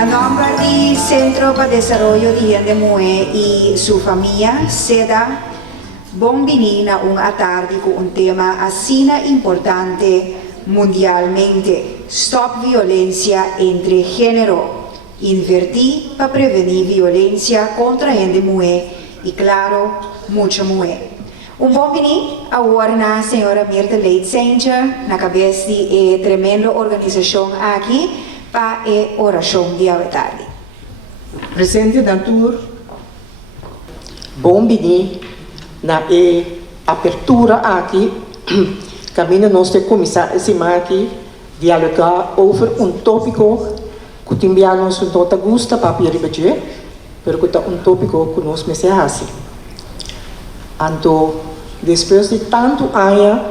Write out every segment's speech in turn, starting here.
Na nombre del Centro para Desarrollo de Gente Mujer y su familia, SEDA, bienvenida a una tarde con un tema así importante mundialmente. Stop violencia entre género. Invertir para prevenir violencia contra gente mujer y, claro, mucha mujer. Bienvenido agora na senhora Mirta Leite Sanger, na cabeça de tremenda organização aqui, para a oração de tarde. Presidente da tour, bienvenido na abertura aqui, caminho nós de começar esse aqui, dialogar over tópico que timbianos nota gusta para ribeje, pero que tópico que nós me se hace. Então, depois de tanto anos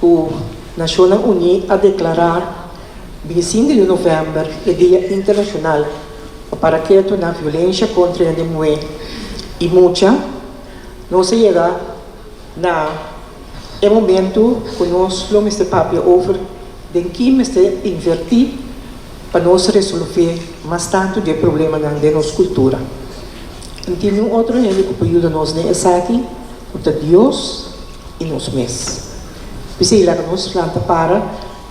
que a Nações Unidas a declarar 25 de novembro o Dia Internacional para que na violência contra a mulher e muita, não se chega na momento que nós vamos papel over de que me invertir para nós resolver mais tanto de problema na nossa cultura. Então, outro gente que pode ajudar nós nessa aqui, de Deus e nós mesmos. Precisa nos planta para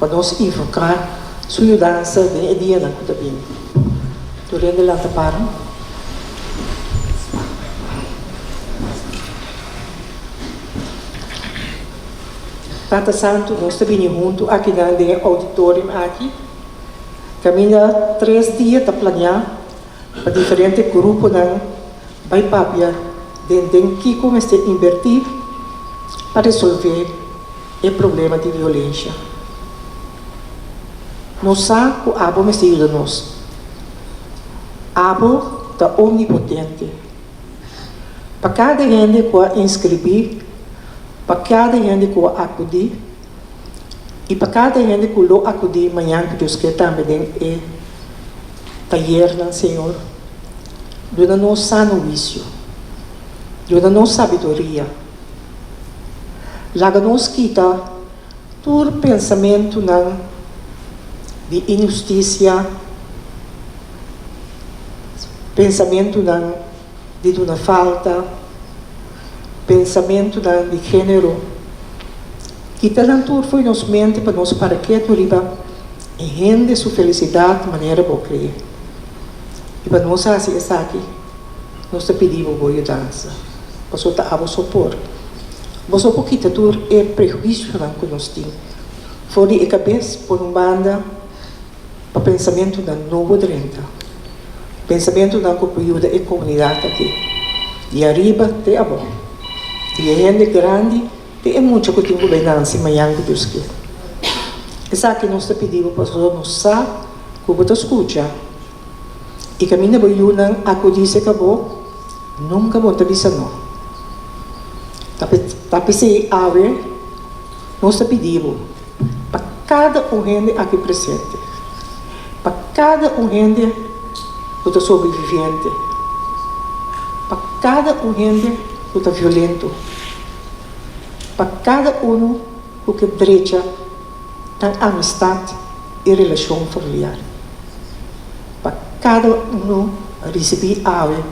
nós invocar sua mudança de dia na cuta bem. Tu rende lanta para. Tata Santo, nós também junto aqui no auditório aqui. Caminha 3 dias para planear para diferentes grupos na Baipapia. Dentro que comece a invertir para resolver o problema de violência. Nós sabemos que o Abo me ajuda nós. Abo está onipotente. Para cada gente que inscrever, para cada gente que acudir, e para cada gente que lo acudir, amanhã que Deus quer também é taller do Senhor, dona nós sano vício. Ajuda nos sabedoria. Laga nos quita todo pensamento de injustiça, pensamento de uma falta, pensamento de gênero. Quita tudo foi nos mente para nos para que tu riba e rende sua felicidade de maneira boa crer. E para nós assim está aqui, nós te pedimos boa dança. Você está a suporte. Você pode tudo é prejuízo que nós temos. Fora de cabeça por banda para pensamento da novo drenta. Pensamento da que ajuda a comunidade aqui. De arriba até abaixo. E a gente grande tem muito que tem governança amanhã que Deus quer. Essa aqui nós te pedimos para você nos sabe que você escuta. E caminha para ajuda a que diz que acabou, nunca vou te avisar não. Tapi se ave, nós pedimos para cada gente aqui presente, para cada gente que está sobrevivente, para cada gente que está violento, para cada que brecha tem amistade e relação familiar, para cada receber ave,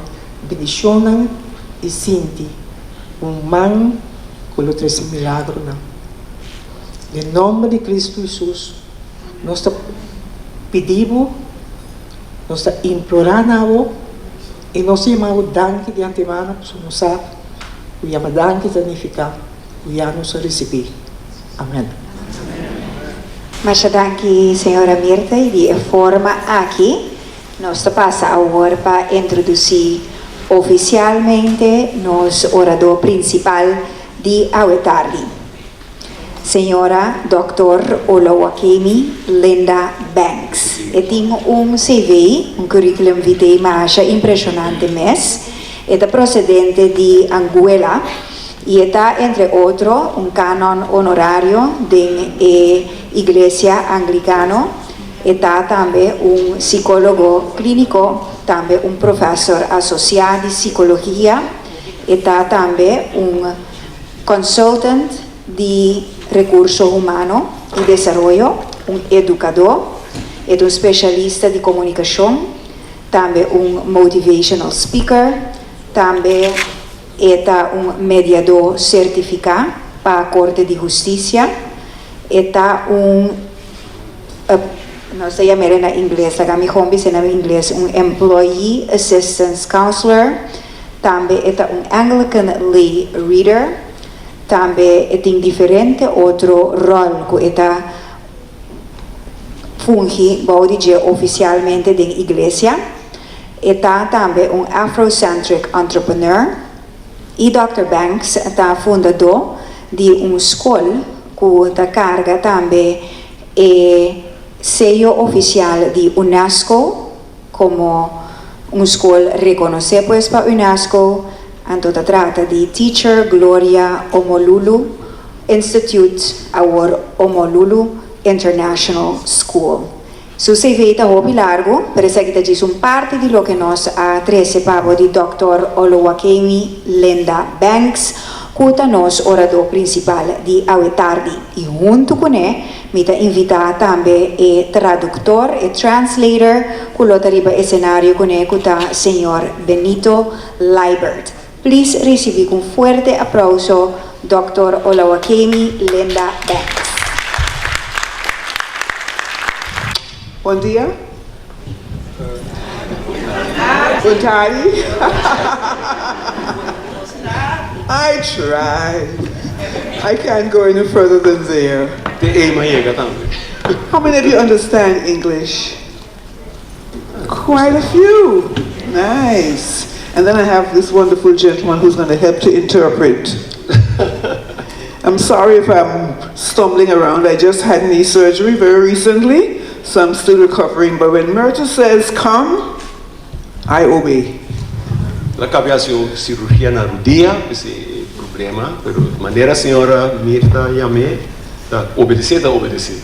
bendicionam e sentir man com o três milagro não. Em nome de Cristo Jesus, nós pedimos, nós imploramos e nós chamamos danke de antemano, porque nós sabemos que chamamos danke significa que já nos receber. Amém. Mas danke, senhora Mirta, e de forma aqui, nós passamos agora para introduzir oficialmente nosso orador principal de tarde, senhora Dr. Olawakemi Linda Banks. E tem CV, currículo vitae mais impressionante mesmo. É procedente de Anguela e está, entre outros, canon honorário da Igreja Anglicana. Está também psicólogo clínico, também professor associado de psicologia, está também consultant de recursos humanos e desenvolvimento, educador, é especialista de comunicação también un motivational speaker, también está un mediador certificado para Corte de Justicia, está un, no sé llamar en inglés, la mi hobby se llama en inglés, un Employee Assistance Counselor, también está un Anglican Lay Reader, también tiene diferente otro rol que está fungi oficialmente de la iglesia. Está también un Afrocentric entrepreneur y Dr. Banks está fundador de una escuela que está carga también sello oficial de UNESCO como una escuela reconocida pues para UNESCO. Entonces trata de Teacher Gloria Omololu Institute our Omololu International School. Su CV está muy largo, pero esa que es una parte de lo que nos ha traído de Dr. Oluwakemi Linda Banks, que nos orador principal de hoy tarde. Y junto con él, me invita también el traductor y translator, que lo arriba escenario con él, que está señor Benito Liebert. Please recibir un fuerte aplauso Dr. Oluwakemi Linda Banks. Bom dia. Boa tarde. I tried. I can't go any further than there. How many of you understand English? Quite a few. Nice. And then I have this wonderful gentleman who's going to help to interpret. I'm sorry if I'm stumbling around. I just had knee surgery very recently, so I'm still recovering. But when Myrtle says come, I obey. La cabia cirurgia na rodilla, esse problema, pero maneira a senhora Mirta Yame, tá obedecer.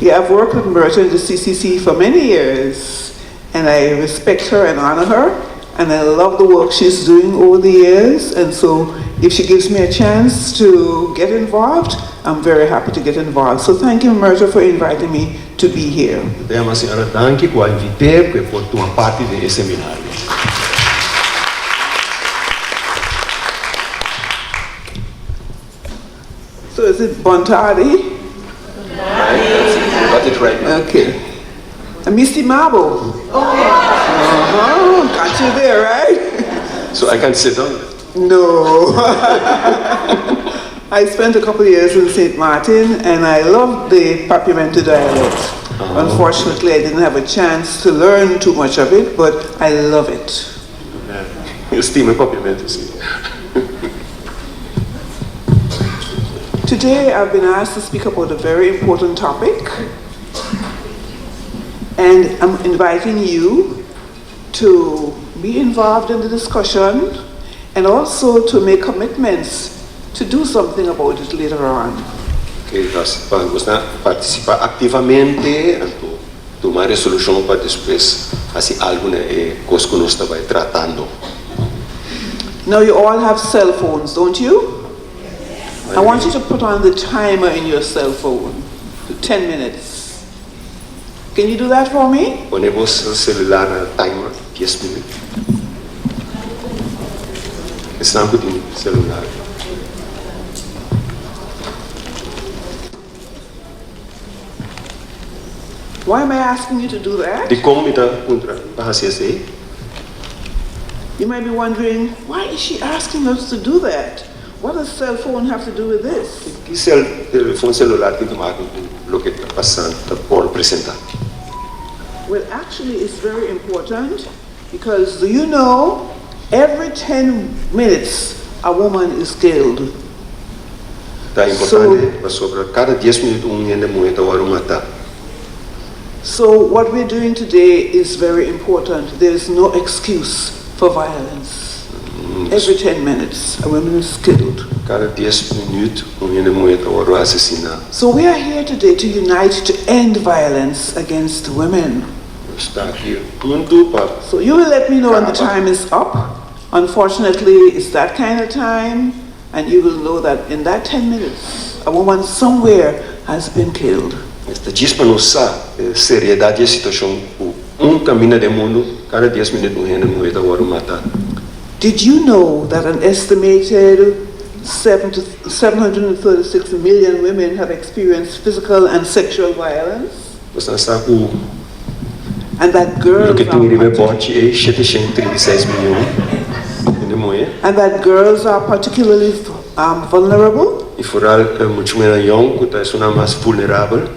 Yeah, I've worked with Myrtle in the CCC for many years, and I respect her and honor her, and I love the work she's doing over the years, and so if she gives me a chance to get involved, I'm very happy to get involved. So thank you, Myrtle, for inviting me to be here. Tema a senhora danke por invitar que por tomar parte desse seminário. So is it Bontadi? Got it right now. Okay. And Misty Marble. Got you there, right? So I can sit down. No. I spent a couple of years in St. Martin, and I loved the Papiamento dialect. Unfortunately, I didn't have a chance to learn too much of it, but I love it. Estima Papiamento, sim. Today, I've been asked to speak about a very important topic, and I'm inviting you to be involved in the discussion and also to make commitments to do something about it later on. Que nós vamos participar ativamente, tomar resolução para depois assim algo né coisa que nós estamos tratando. Now you all have cell phones, don't you? I want you to put on the timer in your cell phone, to 10 minutes. Can you do that for me? Ponemos o celular na timer 10 minutos. Estamos com o celular. Why am I asking you to do that? De como me dá contra para fazer? You might be wondering, why is she asking us to do that? What does cell phone have to do with this? Que telefone celular tem tomado o que está passando por apresentar? Well, actually, it's very important because do you know, every 10 minutes a woman is killed. Tá importante, para sobre cada 10 minutos mulher morre ou matar. So what we're doing today is very important. There is no excuse for violence. Every 10 minutes, a woman is killed. Cada 10 minutos, mulher morre ou assassinada. So we are here today to unite to end violence against women. Está aqui junto para. So you will let me know when the time is up. Unfortunately, it's that kind of time, and you will know that in that 10 minutes, a woman somewhere has been killed. Esta diz para nós a seriedade da situação camina de mundo, cada 10 minutos una mujer agora mata. Did you know that an estimated 736 million women have experienced physical and sexual violence? Você sabe que And that o girls que tem are, de bote é 736 milhões de mulheres. and that girls are particularly vulnerable? E vooral muito mais jong, que é uma mais vulnerável.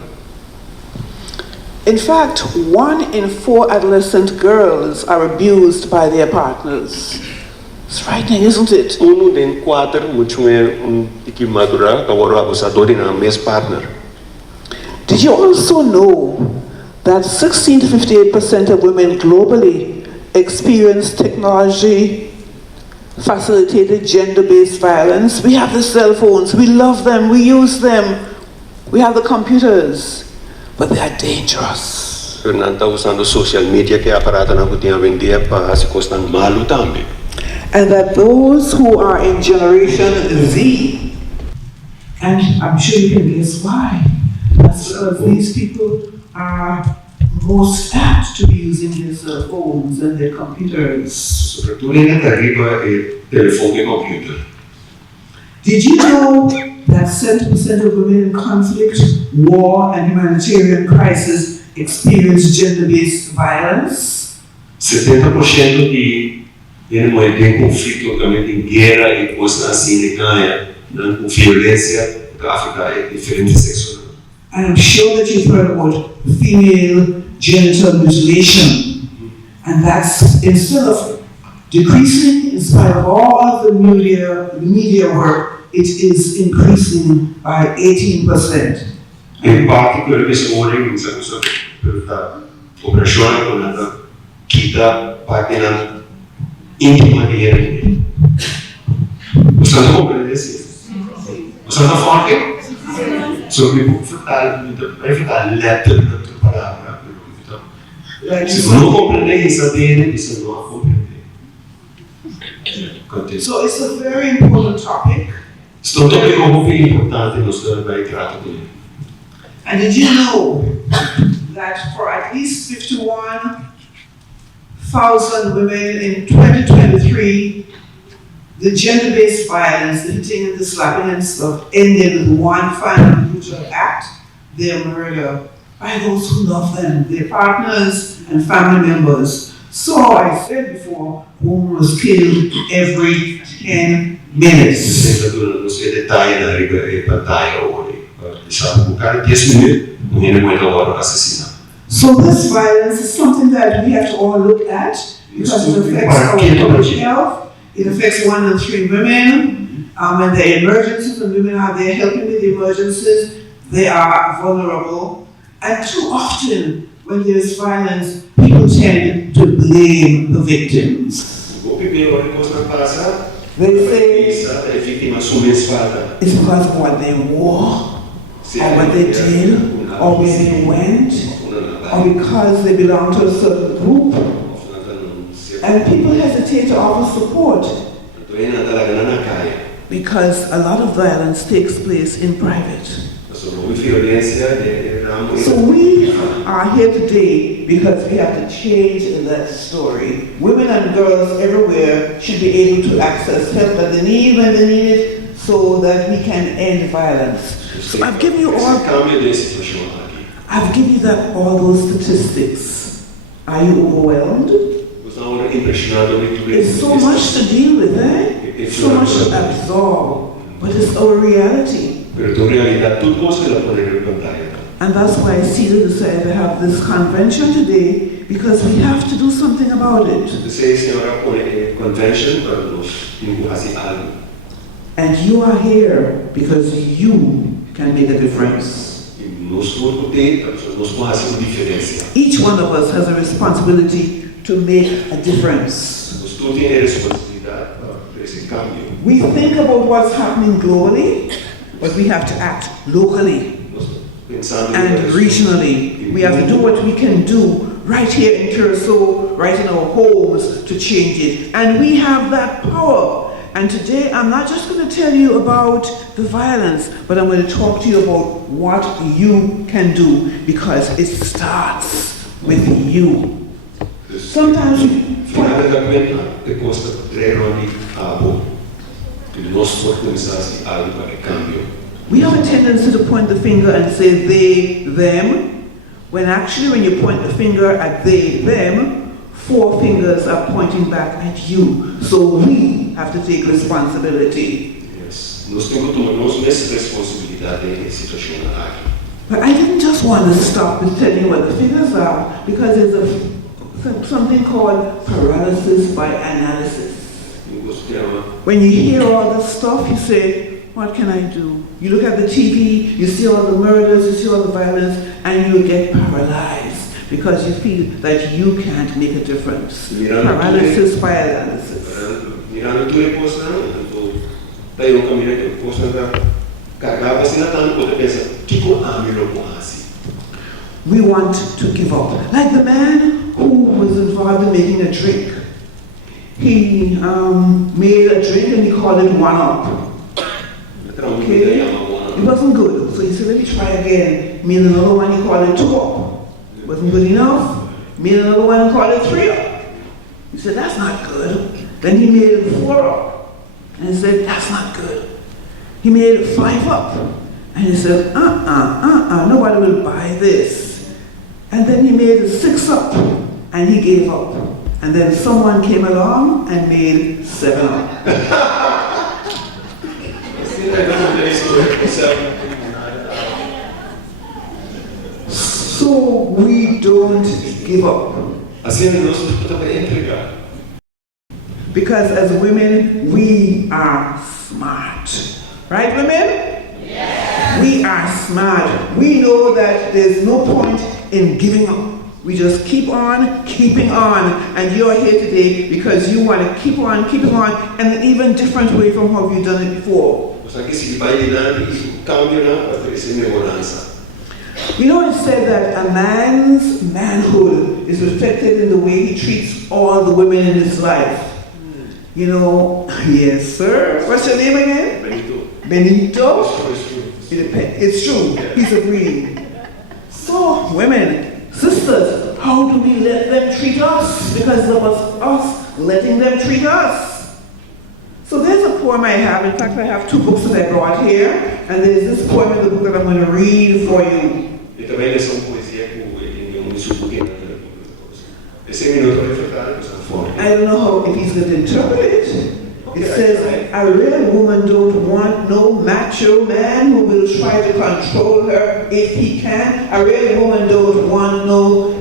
In fact, 1 in 4 adolescent girls are abused by their partners. It's frightening, isn't it? De 4, muito mais que madura, que agora abusador na mesma partner. Did you also know that 16 to 58% of women globally experience technology facilitated gender-based violence? We have the cell phones, we love them, we use them, we have the computers, but they are dangerous. Fernando está usando social media que aparato na cozinha vender para se costar malo também. And that those who are in Generation Z, and I'm sure you can guess why, that's because these people are most apt to be using their cell phones and their computers. Sobretudo ainda arriba telefone e computer. Did you know that 70% of women in conflict, war, and humanitarian crisis experience gender-based violence? 70% de mulheres em conflito, realmente em guerra e coisas assim de ganha, com violência, da África é diferente sexual. And I'm sure that you've heard about female genital mutilation. And that's, instead of decreasing in spite of all of the media work, it is increasing by 18%. In parte quello che si vuole in questa operazione con la kita parte intima di ieri. Possiamo comprendere se? Possiamo fare? So we book vertalen letterlijk de palavra. Se não compreender isso bem, isso não compreender. So it's a very important topic. Sto tópico muito importante nos vai tratar com ele. And did you know that for at least 51,000 women in 2023, the gender-based violence, the hitting and the slapping and stuff, ended with one final brutal act, their murder, by those who love them, their partners and family members. So I said before, a woman was killed every 10 minutes. Senza non si dettaglia la riga e battaglia ora. Diciamo, cada 10 minuti, una muore ora assassina. So this violence is something that we have to all look at because it affects our public health. It affects 1 in 3 women, and the emergencies, when women are there helping with the emergencies, they are vulnerable. And too often, when there's violence, people tend to blame the victims. They say it's because of what they wore, or what they did, or where they went, or because they belong to a certain group. And people hesitate to offer support because a lot of violence takes place in private. So we are here today because we have to change that story. Women and girls everywhere should be able to access help that they need when they need it so that we can end violence. So I've given you all those statistics. Are you overwhelmed? It's so much to deal with, eh? So much to absorb, but it's our reality. And that's why I see that decided to have this convention today, because we have to do something about it. And you are here because you can make a difference. Each one of us has a responsibility to make a difference. We think about what's happening globally, but we have to act locally and regionally. We have to do what we can do right here in Curacao, right in our homes to change it. And we have that power. And today I'm not just going to tell you about the violence, but I'm going to talk to you about what you can do, because it starts with you. Sometimes we Fondamentalmente te costa 3 anni a voi. La nostra organizzazione ha un cambio. We have a tendency to point the finger and say they, them, when actually when you point the finger at they, them, 4 fingers are pointing back at you. So we have to take responsibility. Yes. Nós temos essa responsabilidade em situação aqui. But I didn't just want to stop and tell you what the figures are, because there's something called paralysis by analysis. When you hear all this stuff, you say, what can I do? You look at the TV, you see all the murders, you see all the violence, and you get paralyzed because you feel that you can't make a difference. Paralysis by analysis. We want to give up. Like the man who was involved in making a drink. He made a drink and he called it One Up. Okay? It wasn't good. So he said, let me try again. Made another one, he called it 2 Up. It wasn't good enough. Made another one and called it 3 Up. He said, that's not good. Then he made it 4 Up. And he said, that's not good. He made it 5 Up. And he said, nobody will buy this. And then he made it 6 Up. And he gave up. And then someone came along and made 7 Up. So we don't give up. Because as women, we are smart. Right, women? Yes. We are smart. We know that there's no point in giving up. We just keep on keeping on. And you're here today because you want to keep on keeping on in an even different way from how you've done it before. You know, it said that a man's manhood is reflected in the way he treats all the women in his life. You know, yes, sir. What's your name again? Benito. Benito? It's true. He's agreeing. So, women, sisters, how do we let them treat us? Because of us letting them treat us. So there's a poem I have. In fact, I have 2 books that I brought here. And there's this poem in the book that I'm going to read for you. I don't know how, if he's going to interpret it. It says, a real woman don't want no macho man who will try to control her if he can. A real woman don't want no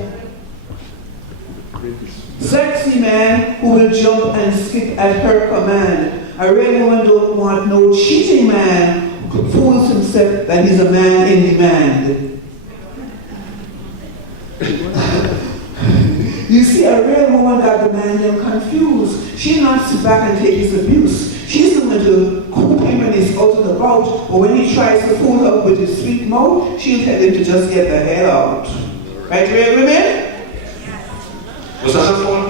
sexy man who will jump and skip at her command. A real woman don't want no cheating man who fools himself that he's a man in demand. You see, a real woman got the man them confused. She not sit back and take his abuse. She's going to coop him when he's out and about, but when he tries to fool her with his sweet mouth, she'll tell him to just get the hell out. Right, real women? Was that a phone?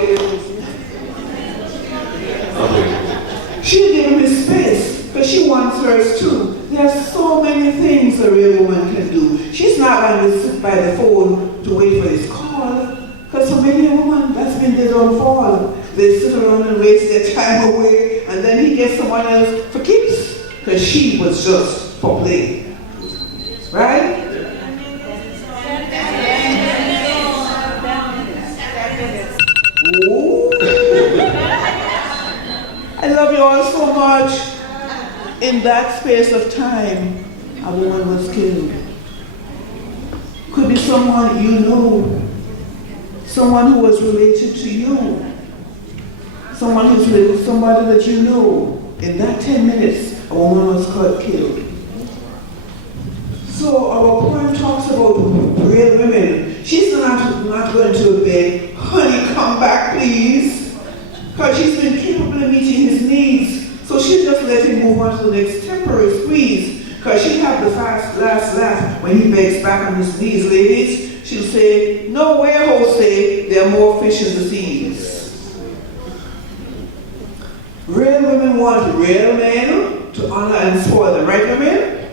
She'll give him his space, because she wants hers too. There are so many things a real woman can do. She's not going to sit by the phone to wait for his call. Because for many a woman, that's been their downfall. They sit around and waste their time away, and then he gets someone else for keeps. Because she was just for play. Right? Ooh. I love you all so much. In that space of time, a woman was killed. Could be someone you know. Someone who was related to you. Someone who's related to somebody that you know. In that 10 minutes, a woman was killed. So our poem talks about real women. She's not going to beg, honey, come back, please. Because she's been capable of meeting his needs. So she'll just let him move on to the next temporary squeeze. Because she'll have the last laugh when he begs back on his knees, ladies. She'll say, no way, Jose, there are more fish in the seas. Real women want real men to honor and spoil them, right, women?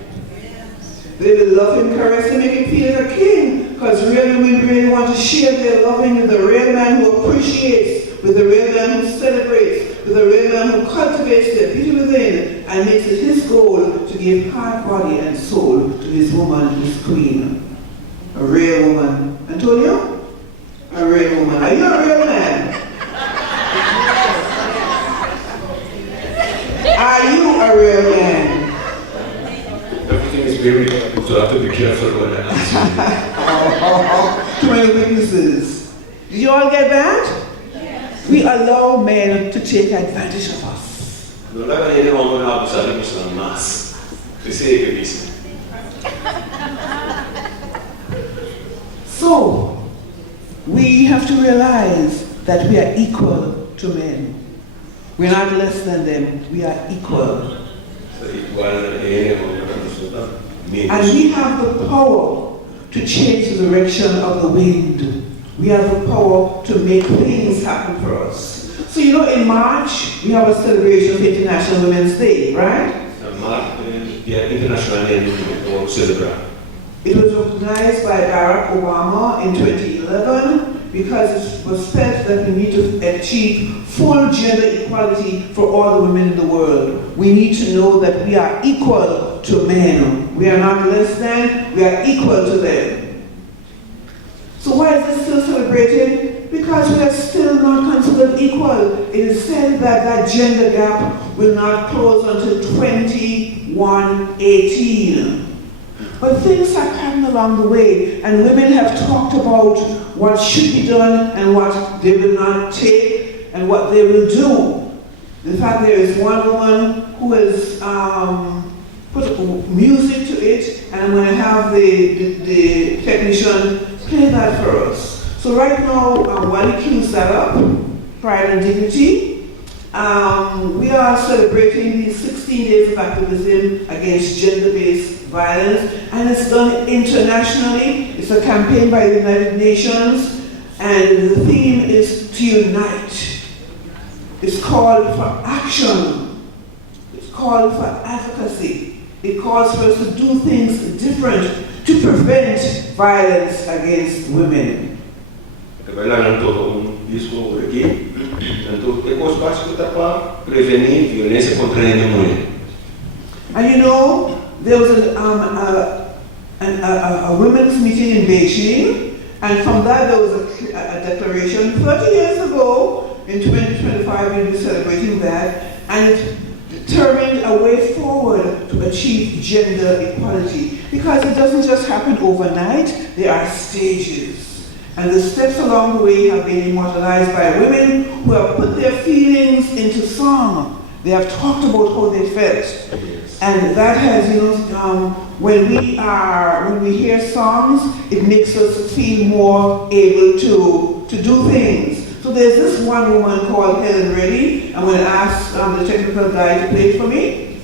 They will love him, caress him, make him feel like a king. Because real women really want to share their loving with the real man who appreciates appreciates, with a real man who celebrates, with a real man who cultivates the beauty within and makes it his goal to give heart, body, and soul to his woman, his queen. A real woman. Antonio? A real woman. Are you a real man? Are you a real man? Everything is very difficult, so I have to be careful what I answer. Too many witnesses. Did you all get that? Yes. We allow men to take advantage of us. Non la vedete come una cosa che sono mas. Ti sei capisci? So, we have to realize that we are equal to men. We're not less than them, we are equal. And we have the power to change the direction of the wind. We have the power to make things happen for us. So you know, in March, we have a celebration of International Women's Day, right? It was recognized by Barack Obama in 2011 because it was felt that we need to achieve full gender equality for all the women in the world. We need to know that we are equal to men. We are not less than, we are equal to them. So why is this still celebrated? Because we are still not considered equal. It is said that that gender gap will not close until 2118. But things are coming along the way, and women have talked about what should be done and what they will not take and what they will do. In fact, there is one woman who has put music to it, and I'm going to have the technician play that for us. So right now, Wally cues that up, Pride and Dignity. We are celebrating these 16 days of activism against gender-based violence, and it's done internationally. It's a campaign by the United Nations, and the theme is to unite. It's called for action. It's called for advocacy. It calls for us to do things different to prevent violence against women. And you know, there was a women's meeting in Beijing, and from that there was a declaration 30 years ago, in 2025 we'll be celebrating that, and it determined a way forward to achieve gender equality. Because it doesn't just happen overnight, there are stages. And the steps along the way have been immortalized by women who have put their feelings into song. They have talked about how they felt. And that has, you know, when we hear songs, it makes us feel more able to do things. So there's this one woman called Helen Reddy. I'm going to ask the technical guy to play it for me.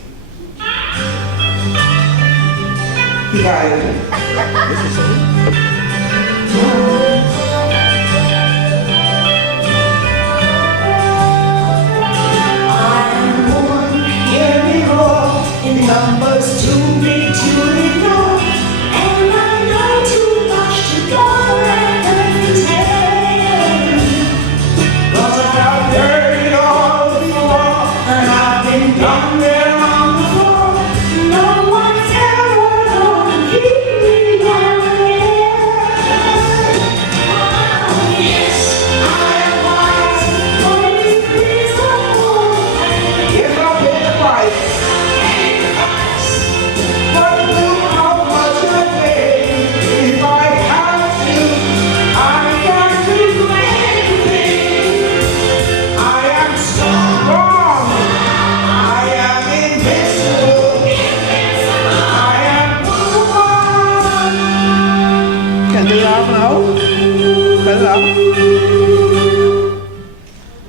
The guy. This is it. Numbers too big to ignore, and I know too much to go and tell. But I've heard it all before, and I've been down there on the floor. No one's ever gonna keep me down again. Yes, I am wise, but you please don't hold. Yes, I'll pay the price.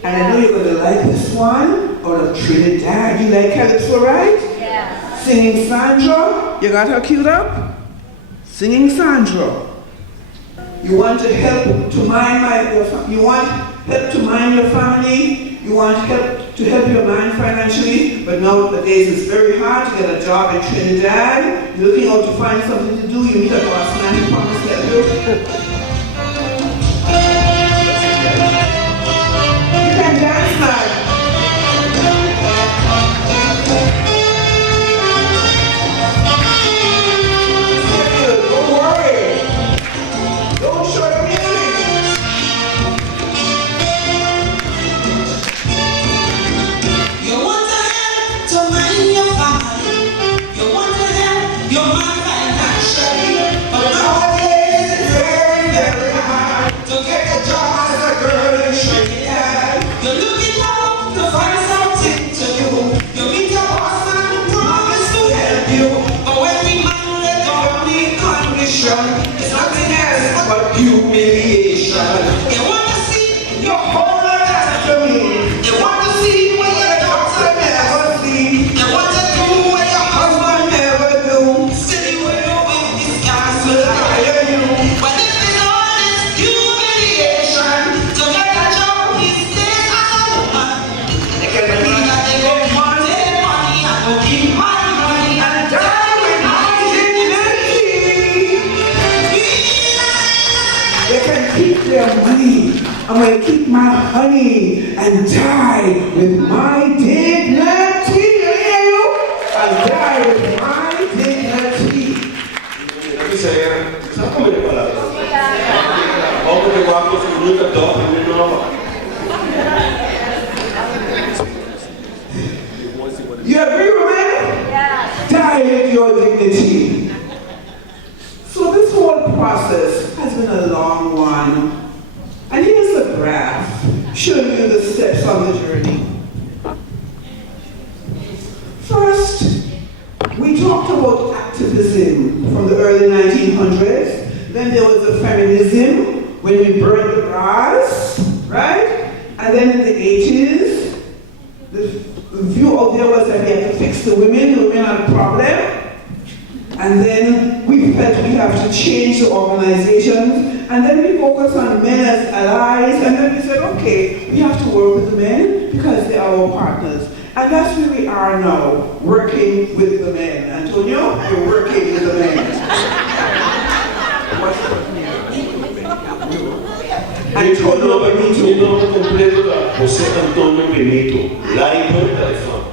And I know you're going to like this one, out of Trinidad. You like Calypso, right? Yeah. Singing Sandra. You got her queued up? Singing Sandra. You want to help to mind you want help to mind your family. You want help to help your mind financially. But nowadays it's very hard to get a job in Trinidad. You're looking out to find something to do. You meet a boss man who promised to help you. They want to see Your whole life after me. They want to see what your daughter Never see. They want to do what your husband Never do. City will with this castle. I hear you. But if it's all this humiliation, to get a job is stay as a woman. They can be that they go money, I go keep my money and die with my Dignity. They can keep their money. I'm gonna keep my honey and die with my dignity. You hear you? And die with my dignity. Aquí saya, ¿sabes cómo le para? Vamos de guapos y nunca dos y no va. You agree with me? Die with your dignity. So this whole process has been a long one. And here's a graph showing you the steps on the journey. First, we talked about activism from the early 1900s. Then there was the feminism when we burned the bras, right? And then in the 80s, the view out there was that we had to fix the women are the problem. And then we felt we have to change the organizations. And then we focused on men as allies. And then we said, okay, we have to work with the men because they are our partners. And that's where we are now, working with the men. Antonio, you're working with the men. Antonio Benito. completo da José Antonio Benito, laico e telefone.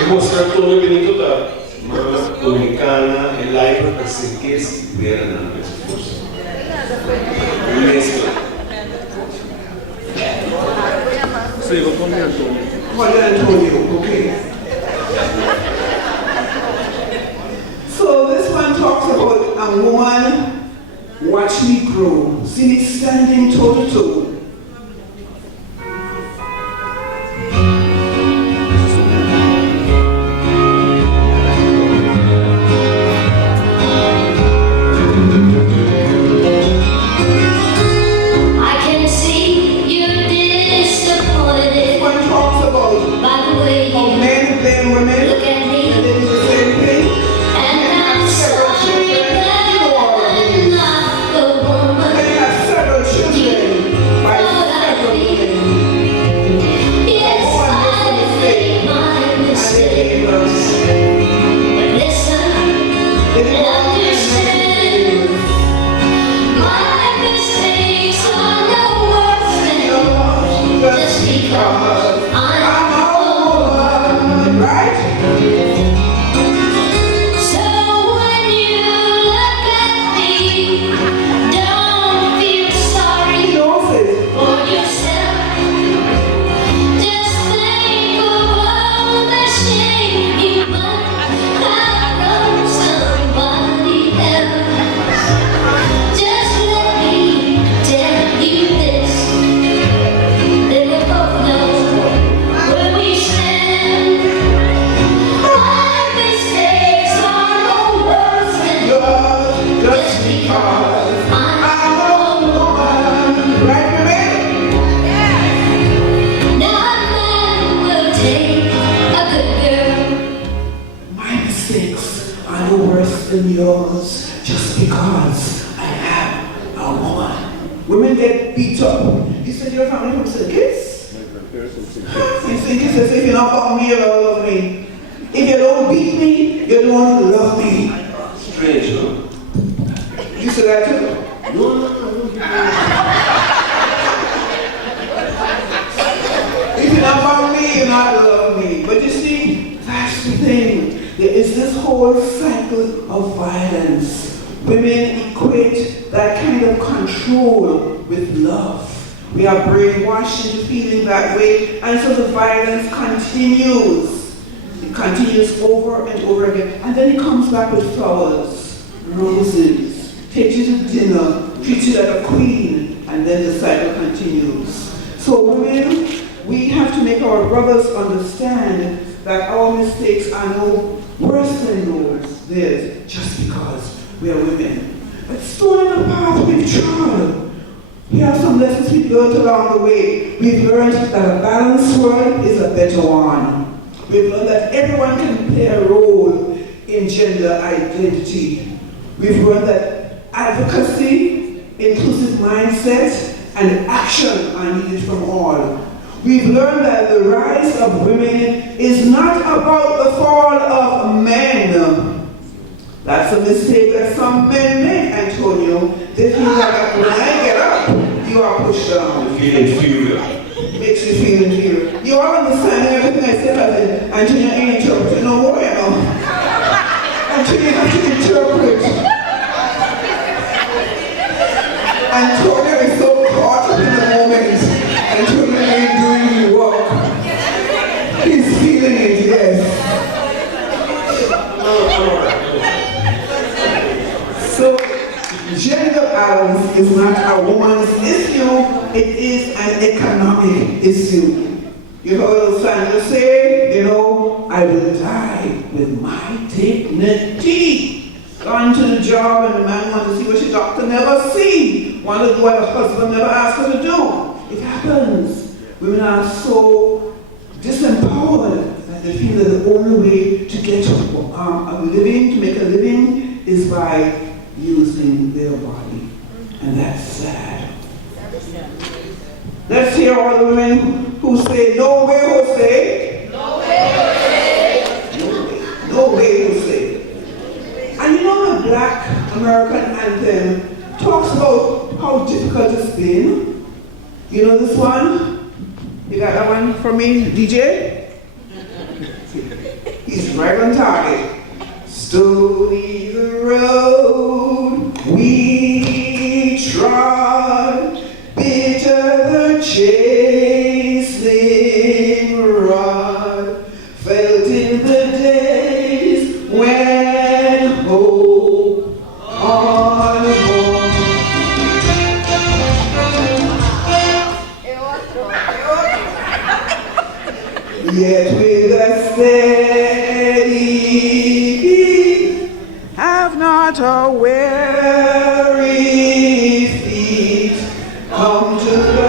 E José Antonio Benito da uma dominicana e laico per perché si vera nella mesma mescla. Sì, lo con Antonio. Father Antonio, okay. So this one talks about a woman, watch me grow. See me standing toe to toe. I can see you're disappointed One talks about by the way how you men blame women, look at and me, they do the same thing. and I'm sorry that I'm not the woman They have several children by several women. Yes, I made my And they mistake. gave us. But listen They and didn't want understand, my mistakes are no worse than yours, just because I'm a woman. Right? So when you look at me, don't feel He sorry knows it. for yourself. Just think of all the shame you might have from somebody else. Just let me tell you this, that we both know where we stand. My mistakes are no worse than Yours just because I'm a woman. Right, women? Not a man will take a good girl. My mistakes are no worse than yours just because I am a woman. Women get beat up. You said your family members said kiss? You said kiss as if you don't love me, you don't love me. If you don't beat me, you don't love me. Strange, no? You said that too? If you don't love me, you not love me. But you see, that's the thing. There is this whole cycle of violence. Women equate that kind of control with love. We are brainwashed into feeling that way, and so the violence continues. It continues over and over again. And then it comes back with flowers, roses, takes you to dinner, treats you like a queen, and then the cycle continues. So women, we have to make our brothers understand that our mistakes are no worse than theirs just because we are women. But stone in the path we've trod, We have some lessons we've learned along the way. We've learned that a balanced world is a better one. We've learned that everyone can play a role in gender identity. We've learned that advocacy, inclusive mindset, and action are needed from all. We've learned that the rise of women is not about the fall of men. That's a mistake that some men make, Antonio. They feel like when I get up, you are pushed down. I feel inferior. Makes you feel inferior. You are understanding everything I said, Antonio ain't interpreting no more, you know. Antonio have to interpret. Antonio is so caught up in the moment. Antonio ain't doing the work. He's feeling it, yes. So, gender balance is not a woman's issue, it is an economic issue. You heard old Sandra say, you know, I will die with my dignity. Gone to the job and the man wants to see what your doctor never see. Want to do what her husband never asked her to do. It happens. Women are so disempowered that they feel that the only way to get a living, to make a living, is by using their body. And that's sad. Let's hear all the women who say, no way, Jose. No way, Jose. No way. No way, Jose. And you know the Black American anthem talks about how difficult it's been. You know this one? You got that one for me, DJ? He's right on target. Stony the road we trod, bitter the chasing rod, felt in the days when hope on home. Yet with a steady have not a weary feet come to the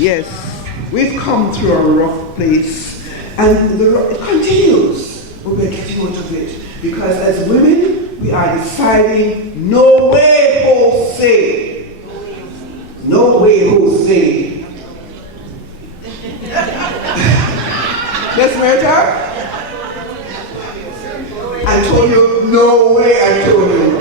Yes, we've come through a rough place, and it continues, but we're getting out of it. Because as women, we are deciding, no way, Jose. No way, Jose. Yes, Merta? Antonio, no way, Antonio.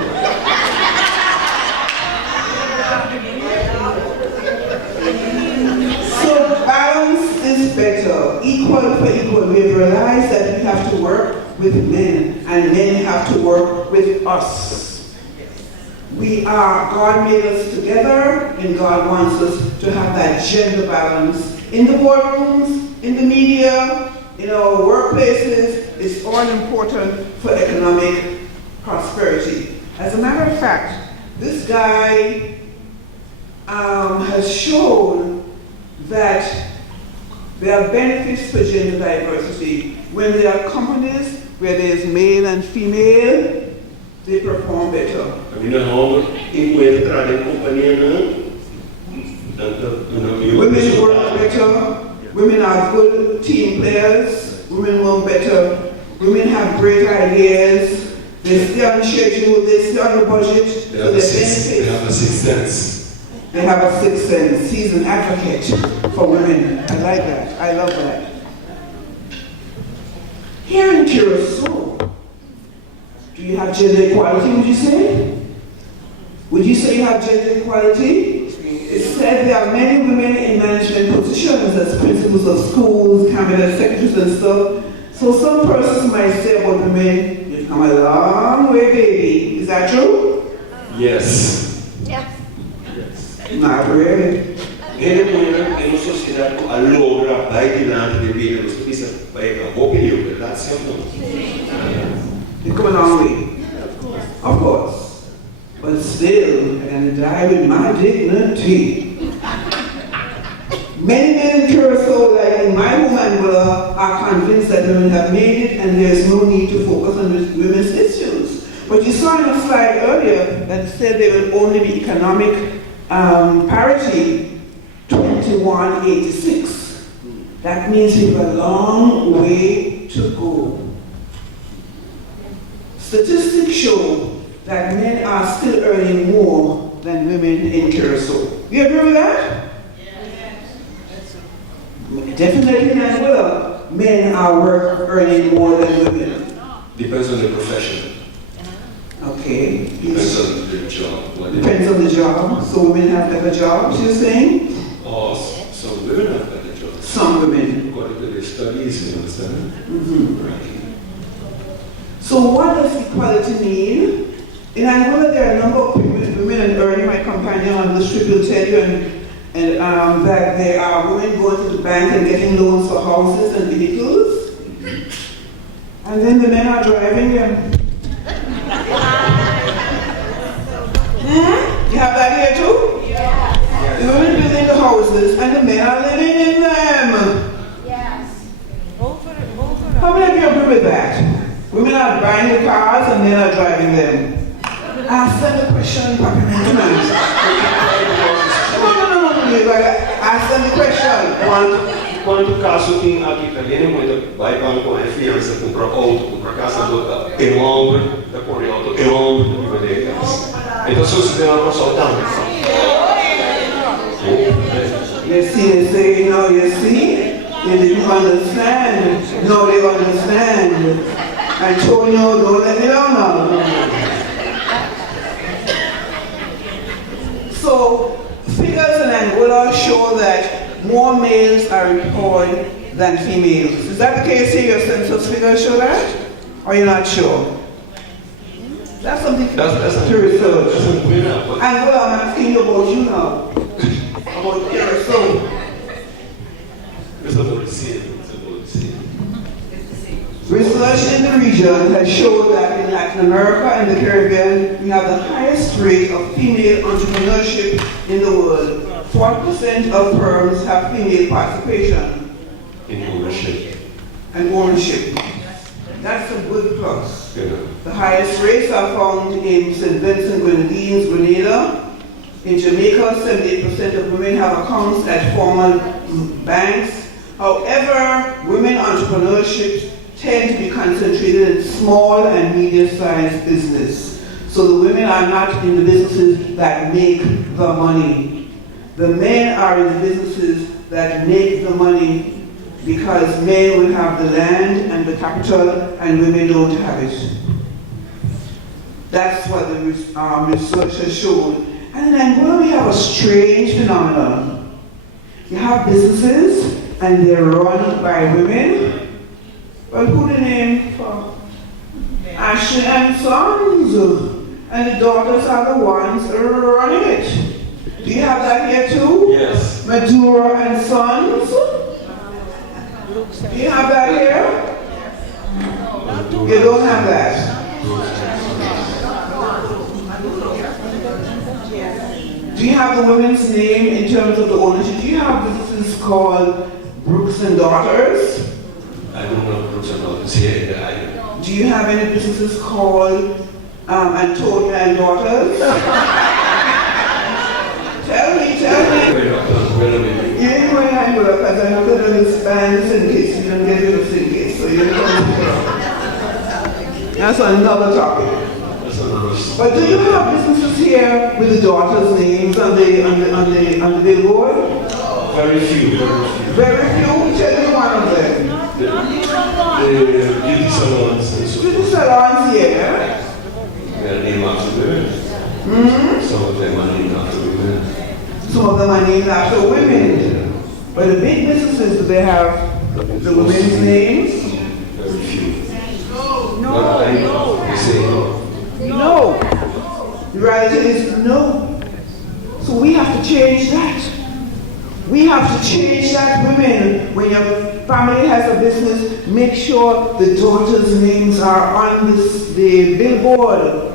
So balance is better, equal for equal. We have realized that we have to work with men and men have to work with us. God made us together and God wants us to have that gender balance in the boardrooms, in the media, in our workplaces. It's all important for economic prosperity. As a matter of fact, this guy has shown that there are benefits for gender diversity. When there are companies where there's male and female, they perform better. Women work better, women are good team players, women work better, women have great ideas, they stay on schedule, they stay on the budget, so they benefit. They have a sixth sense. They have a sixth sense. He's an advocate for women. I like that. I love that. Here in Curacao, do you have gender equality, would you say? Would you say you have gender equality? It said there are many women in management positions as principals of schools, cabinet secretaries and stuff. So some persons might say about women, you've come a long way, baby. Is that true? Yes. Not really. Nella società allora vai dinanzi di vita, lo stesso vai a opinione, that's You've come a long way. Of course. But still, I'm going to die with my dignity. Many men in Curacao, like in my home Angola, are convinced that women have made it and there's no need to focus on women's issues. But you saw in a slide earlier that said there will only be economic parity 2186. That means we have a long way to go. Statistics show that men are still earning more than women in Curacao. You agree with that? Yes. Definitely in Angola, men are earning more than women. Depends on the profession. Okay. Depends on the job. Depends on the job. So women have better jobs, you're saying? Oh, some women have better jobs. Some women. According to their studies, you understand? Mm-hmm. Right. So what does equality mean? In Angola, there are a number of women, and Ernie, my companion on the strip, will tell you that there are women going to the bank and getting loans for houses and vehicles. And then the men are driving them. You have that here too? Yeah. The women building the houses and the men are living in them. Yes. How many of you agree with that? Women are buying the cars and men are driving them. Ask them the question, Papa. No. Ask them the question. Quanto caso tem aqui também, muito vai para com a fiança, comprar auto, comprar casa toda, tem ombro, da por auto, tem ombro, e vai ter casa. Então se você tem uma consultante. You see, they say, no, you see? They didn't understand. No, they understand. Antonio, don't let me down now. So, figures in Angola show that more males are employed than females. Is that the case here? Your census figures show that? Or you're not sure? That's something to research. Angola, I'm asking you about you now. About Curacao. It's about the same. Research in the region has shown that in Latin America and the Caribbean, we have the highest rate of female entrepreneurship in the world. 40% of firms have female participation. In ownership. And ownership. That's a good plus. Yeah. The highest rates are found in St. Vincent, Grenadines, Grenada. In Jamaica, 78% of women have accounts at formal banks. However, women entrepreneurship tend to be concentrated in small and medium-sized business. So the women are not in the businesses that make the money. The men are in the businesses that make the money because men will have the land and the capital and women don't have it. That's what the research has shown. And in Angola we have a strange phenomenon. You have businesses and they're run by women. Well, who the name for? Ashley and Sons. And the daughters are the ones running it. Do you have that here too? Yes. Maduro and Sons? Do you have that here? You don't have that. Do you have the women's name in terms of the ownership? Do you have businesses called Brooks and Daughters? I don't know Brooks and Daughters here. Do you have any businesses called Antonia and Daughters? Tell me. You ain't going Angola because I looked at this band Syncase. You don't get rid of Syncase, so you don't. That's another topic. But do you have businesses here with the daughters' names on the billboard? Very few. Very few. Tell me one of them. The beauty salons. Beauty salons here. They're named after women. Some of them are named after women. Some of them are named after women. But the big businesses, do they have the women's names? Very few. No. They say no. No. The reality is no. So we have to change that. We have to change that, women. When your family has a business, make sure the daughters' names are on the billboard.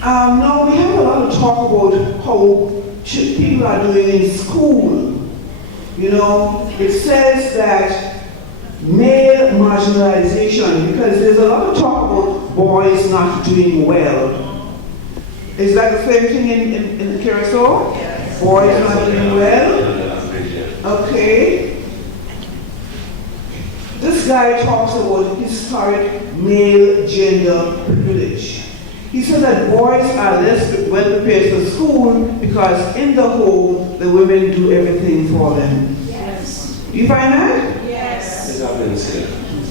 Now we have a lot of talk about how people are doing in school. You know, it says that male marginalization, because there's a lot of talk about boys not doing well. Is that the same thing in Curacao? Yes. Boys not doing well? Okay. This guy talks about historic male gender privilege. He said that boys are less well prepared for school because in the home, the women do everything for them. Yes. Do you find that? Yes. It happens here.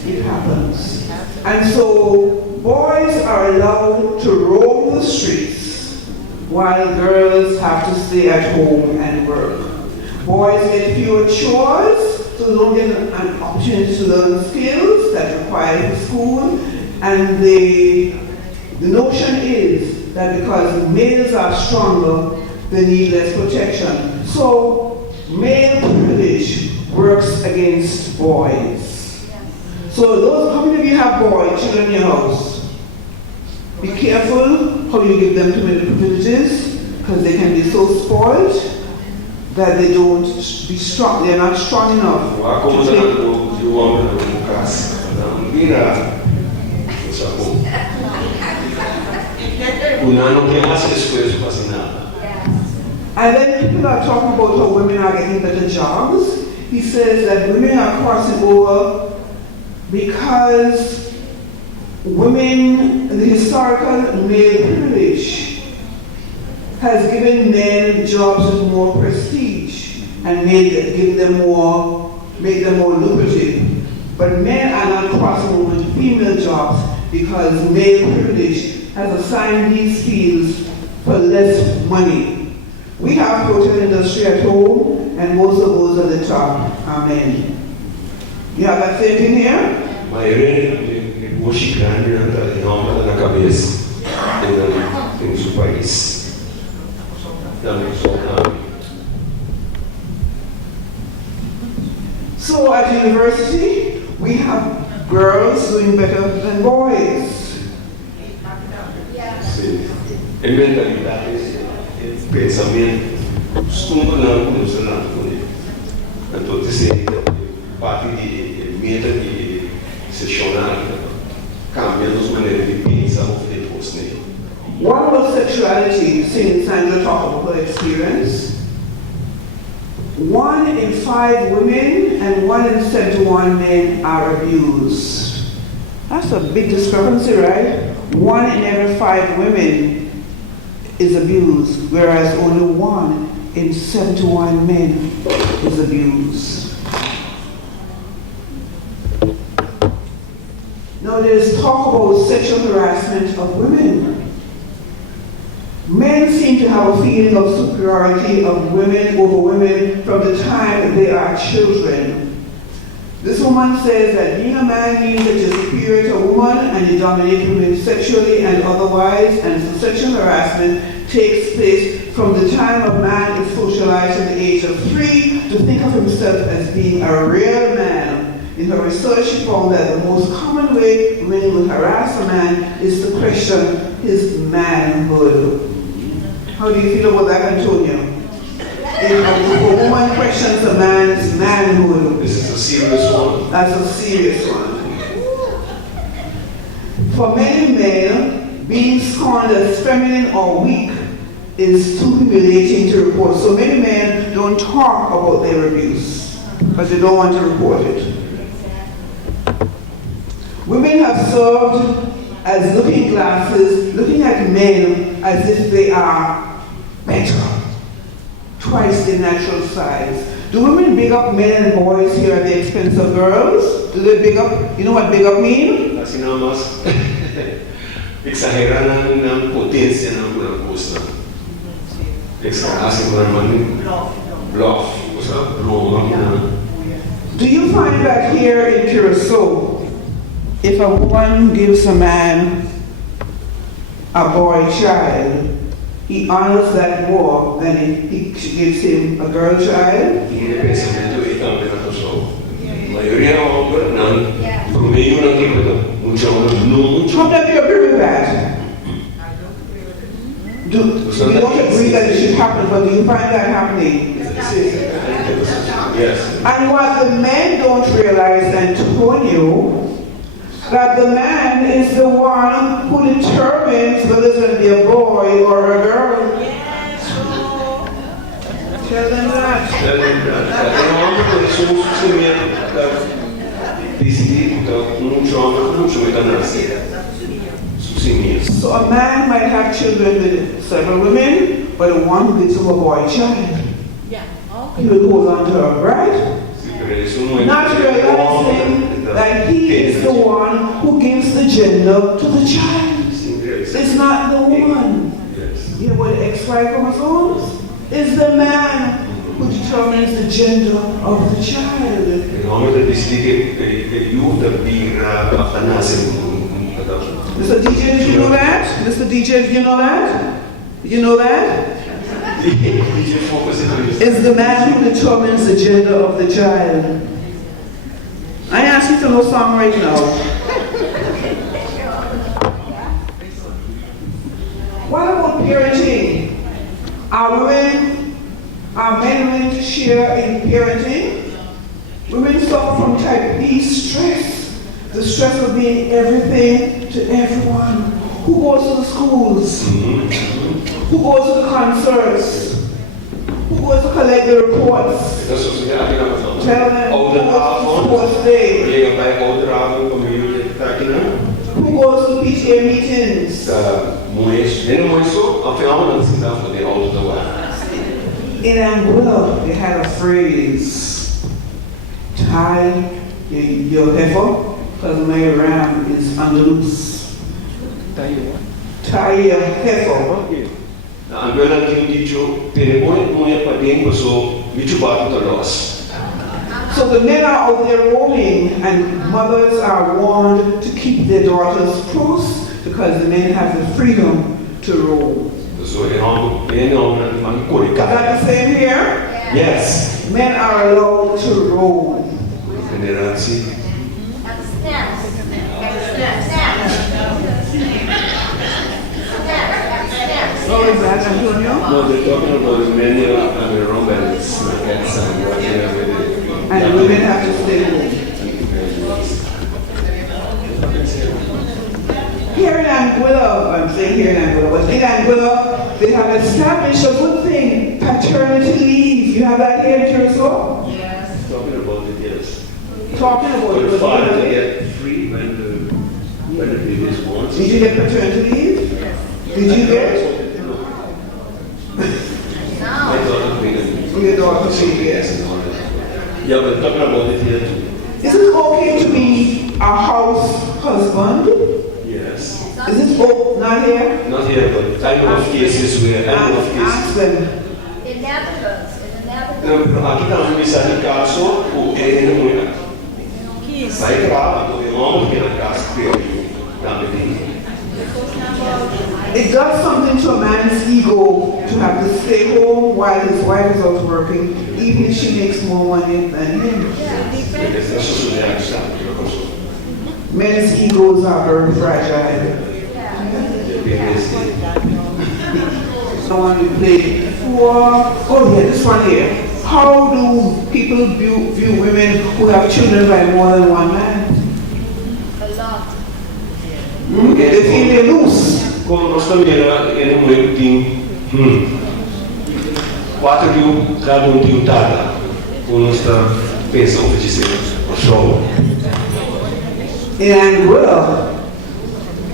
It happens. And so boys are allowed to roam the streets while girls have to stay at home and work. Boys get fewer chores, so they don't get an opportunity to learn skills that require for school. And the notion is that because males are stronger, they need less protection. So male privilege works against boys. So those, how many of you have children in your house? Be careful how you give them too many privileges, because they can be so spoiled that they don't be strong, they're not strong enough to And then people are talking about how women are getting better jobs. He says that women are crossing over because women, the historical male privilege has given men jobs with more prestige and make them more lucrative. But men are not crossing over to female jobs because male privilege has assigned these fields for less money. We have hotel industry at home, and most of those at the top are men. You have that same thing here? na cabeça tem o seu país. So at university, we have girls doing better than boys. É mentalidade, é pensamento, costuma não funcionar com ele. Então, parte de meta de sessionar, cambia as maneiras de pensar depois nele. What about sexuality? Seeing Sandra talk about her experience. 1 in 5 women and 1 in 71 men are abused. That's a big discrepancy, right? 1 in every 5 women is abused, whereas only 1 in 71 men is abused. Now there's talk about sexual harassment of women. Men seem to have a feeling of superiority of women over women from the time they are children. This woman says that being a man means that you're superior to a woman and you dominate women sexually and otherwise, and so sexual harassment takes place from the time a man is socialized at the age of 3 to think of himself as being a real man. In her research, she found that the most common way women will harass a man is to question his manhood. How do you feel about that, Antonio? If a woman questions a man's manhood, This is a serious one. that's a serious one. For many men, being scorned as feminine or weak is too humiliating to report. So many men don't talk about their abuse, but they don't want to report it. Women have served as looking glasses, looking at men as if they are better, twice their natural size. Do women big up men and boys here at the expense of girls? Do they big up? You know what big up mean? Kasi na mas exageran ng potencia ng mga post na. Kasi mo naman bluff. Do you find that here in Curacao, if a woman gives a man a boy child, he honors that more than if she gives him a girl child? Hindi pensamento itang pinatoso. Mayoría ng mga ng promedio ng iba mucho. How do you agree with that? You don't agree that it should happen, but do you find that happening? Yes. And what the men don't realize, Antonio, that the man is the one who determines whether it's going to be a boy or a girl. Tell them that. So a man might have children with several women, but the one who gives him a boy child, he will hold on to her, right? Not realizing that he is the one who gives the gender to the child. It's not the woman. You know what the XY chromosomes? It's the man who determines the gender of the child. Mr. DJ, did you know that? Mr. DJ, did you know that? Did you know that? It's the man who determines the gender of the child. I ask you to know something right now. What about parenting? Are men willing to share in parenting? Women suffer from type B stress. The stress of being everything to everyone. Who goes to the schools? Who goes to the concerts? Who goes to collect the reports? Tell them who goes to sports day? Who goes to PTA meetings? In Anguilla, they had a phrase, tie your heifer, because my ram is on the loose. Tie your heifer. Anguilla tinha dicho, telefone não é para dentro, só bicho bate to loss. So the men are out there roaming, and mothers are warned to keep their daughters close because the men have the freedom to roam. So is that the same here? Yes. Men are allowed to roam. What is that, Antonio? No, they're talking about the men and the Romans, and whatever. And the women have to stay home. Here in Anguilla, I'm saying here in Anguilla, but in Anguilla, they have established a good thing, paternity leave. You have that here in Curacao? Yes. Talking about it, yes. Talking about For it. the father to get free when the baby is born. Did you get paternity leave? Yes. Did you get? your daughter say yes. Yeah, but talking about it here too. Is it okay to be a house husband? Yes. Is it not here? Not here, but I know of cases where I know of cases. Ask them. In Netherlands, in the Netherlands. Aqui também me sai caso o ele não é. Vai gravar, porque não porque na casa que eu também. It does something to a man's ego to have to stay home while his wife is out working, even if she makes more money than him. Men's egos are very fragile. Someone we played before. Oh yeah, this one here. How do people view women who have children by more than one man? A lot. They feel they're loose. Como nós também era muito tem 4 cada tem tada. Como nós está pensando de ser o show. In Angola,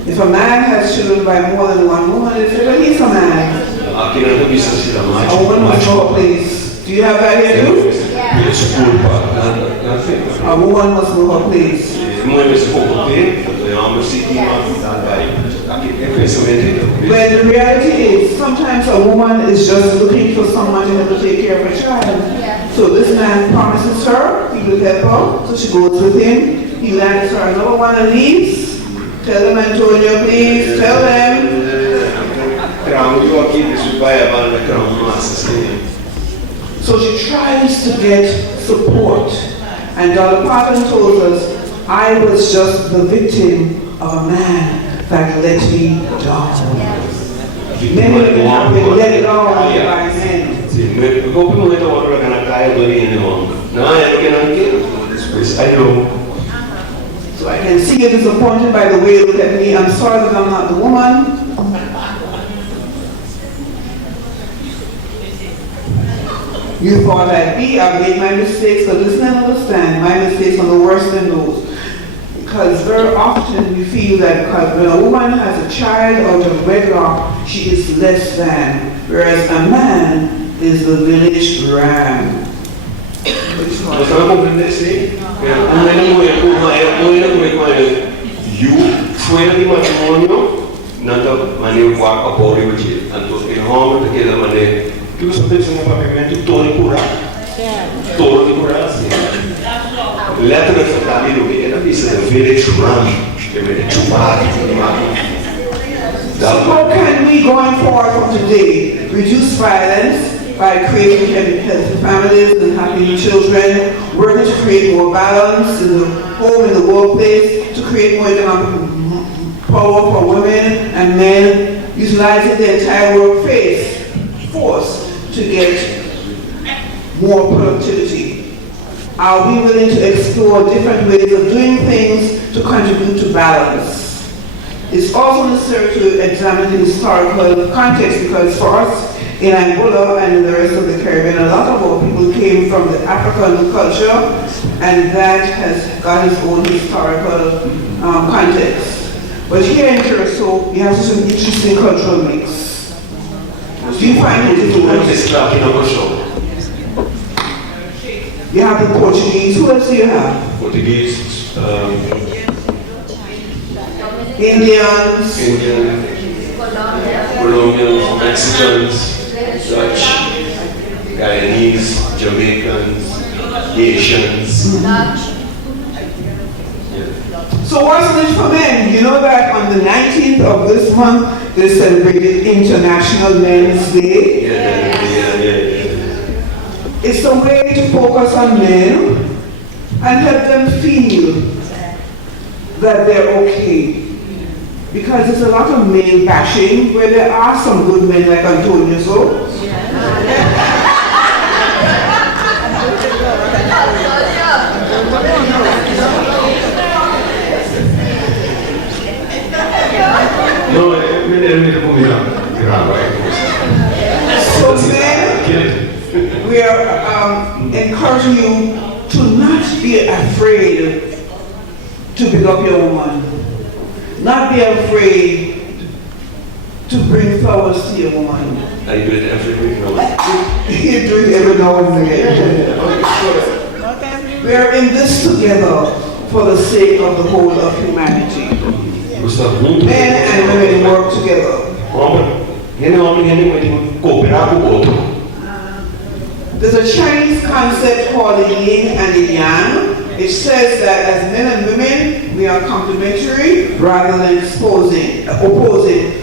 if a man has children by more than one woman, they say, well, he's a man. Aqui na revista se dá mais. A woman must know her place. Do you have that here too? Desculpa, A woman must know her place. Mulheres pouco tempo, eu me senti When the reality is, sometimes a woman is just looking for someone to help her take care of her child. So this man promises her, he will help her, so she goes with him. He lands her another one and leaves. Tell them Antonio, please, tell them. So she tries to get support. And Dolly Parton told us, I was just the victim of a man that let me down. Many women have been let down by men. I know. So I can see you're disappointed by the way you look at me. I'm sorry that I'm not the woman. You thought I'd be. I've made my mistakes, but listen and understand. My mistakes are the worst than those. Because very often we feel that because when a woman has a child out of wedlock, she is less than, whereas a man is the village ram. Fuera di matrimonio, nata maneiro qua a pori oggi, tanto che non perché da maneiro, che lo sapete sono praticamente torni curati. Torni curati. Lettera fatale lo che era vista da village run, che vede ciubati di macchina. So how can we, going forward from today, reduce violence by creating healthy families and happy children, working to create more balance in the home and the workplace, to create more economic power for women and men, utilizing the entire workforce to get more productivity? Are we willing to explore different ways of doing things to contribute to balance? It's also necessary to examine the historical context, because for us in Angola and in the rest of the Caribbean, a lot of our people came from the African culture, and that has got its own historical context. But here in Curacao, we have such an interesting cultural mix. Do you find it difficult? You have the Portuguese. Who else do you have? Portuguese, Indians. Colombians, Mexicans, Dutch, Guyanese, Jamaicans, Haitians. So what's in it for men? You know that on the 19th of this month, they celebrated International Men's Day. It's a way to focus on men and help them feel that they're okay. Because there's a lot of male bashing where there are some good men like Antonio so. No, So men, we are encouraging you to not be afraid to pick up your woman. Not be afraid to bring flowers to your woman. I do it every week now. You do it every now and again. We are in this together for the sake of the whole of humanity. Men and women work together. There's a Chinese concept called the yin and the yang. It says that as men and women, we are complementary rather than opposing.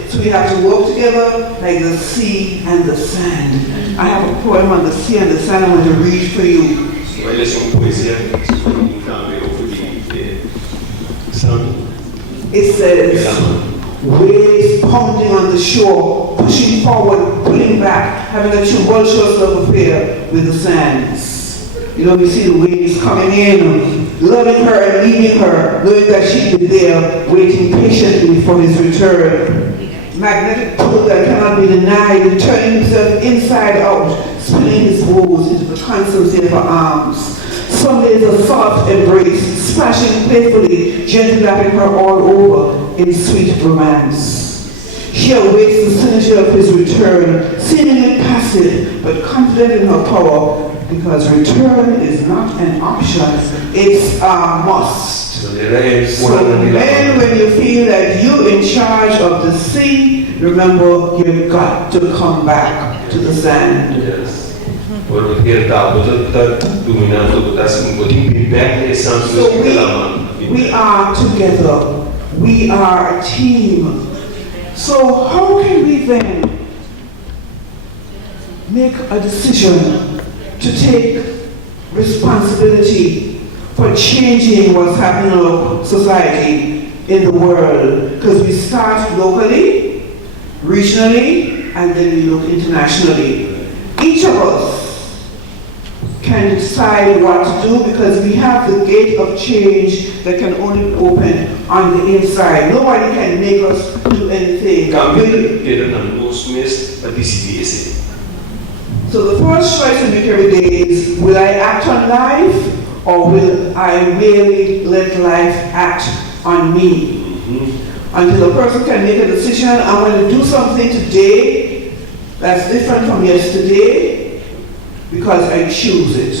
So we have to work together like the sea and the sand. I have a poem on the sea and the sand I want to read for you. It says, waves pounding on the shore, pushing forward, pulling back, having a tumultuous love affair with the sands. You know, we see the waves coming in, loving her and leaving her, knowing that she'd be there, waiting patiently for his return. Magnetic pull that cannot be denied, turning himself inside out, spilling his woes into the constancy of her arms. Some days a soft embrace, splashing playfully, gently lapping her all over in sweet romance. She awaits the signature of his return, seemingly passive, but confident in her power, because return is not an option, it's a must. So men, when you feel that you're in charge of the sea, remember you've got to come back to the sand. Yes. So we are together. We are a team. So how can we then make a decision to take responsibility for changing what's happening in our society, in the world? Because we start locally, regionally, and then we look internationally. Each of us can decide what to do because we have the gate of change that can only be opened on the inside. Nobody can make us do anything. So the first choice we make every day is, will I act on life or will I really let life act on me? Until a person can make a decision, I'm going to do something today that's different from yesterday, because I choose it.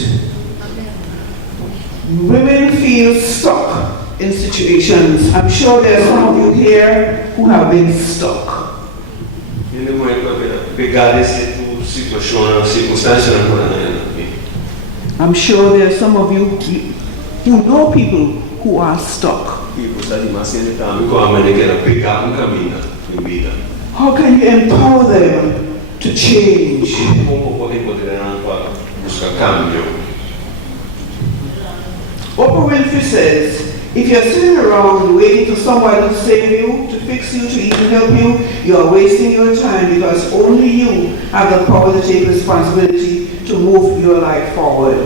Women feel stuck in situations. I'm sure there are some of you here who have been stuck. I'm sure there are some of you who know people who are stuck. How can you empower them to change? Oprah Winfrey says, if you're sitting around waiting for someone to save you, to fix you, to even help you, you are wasting your time because only you have the power to take responsibility to move your life forward.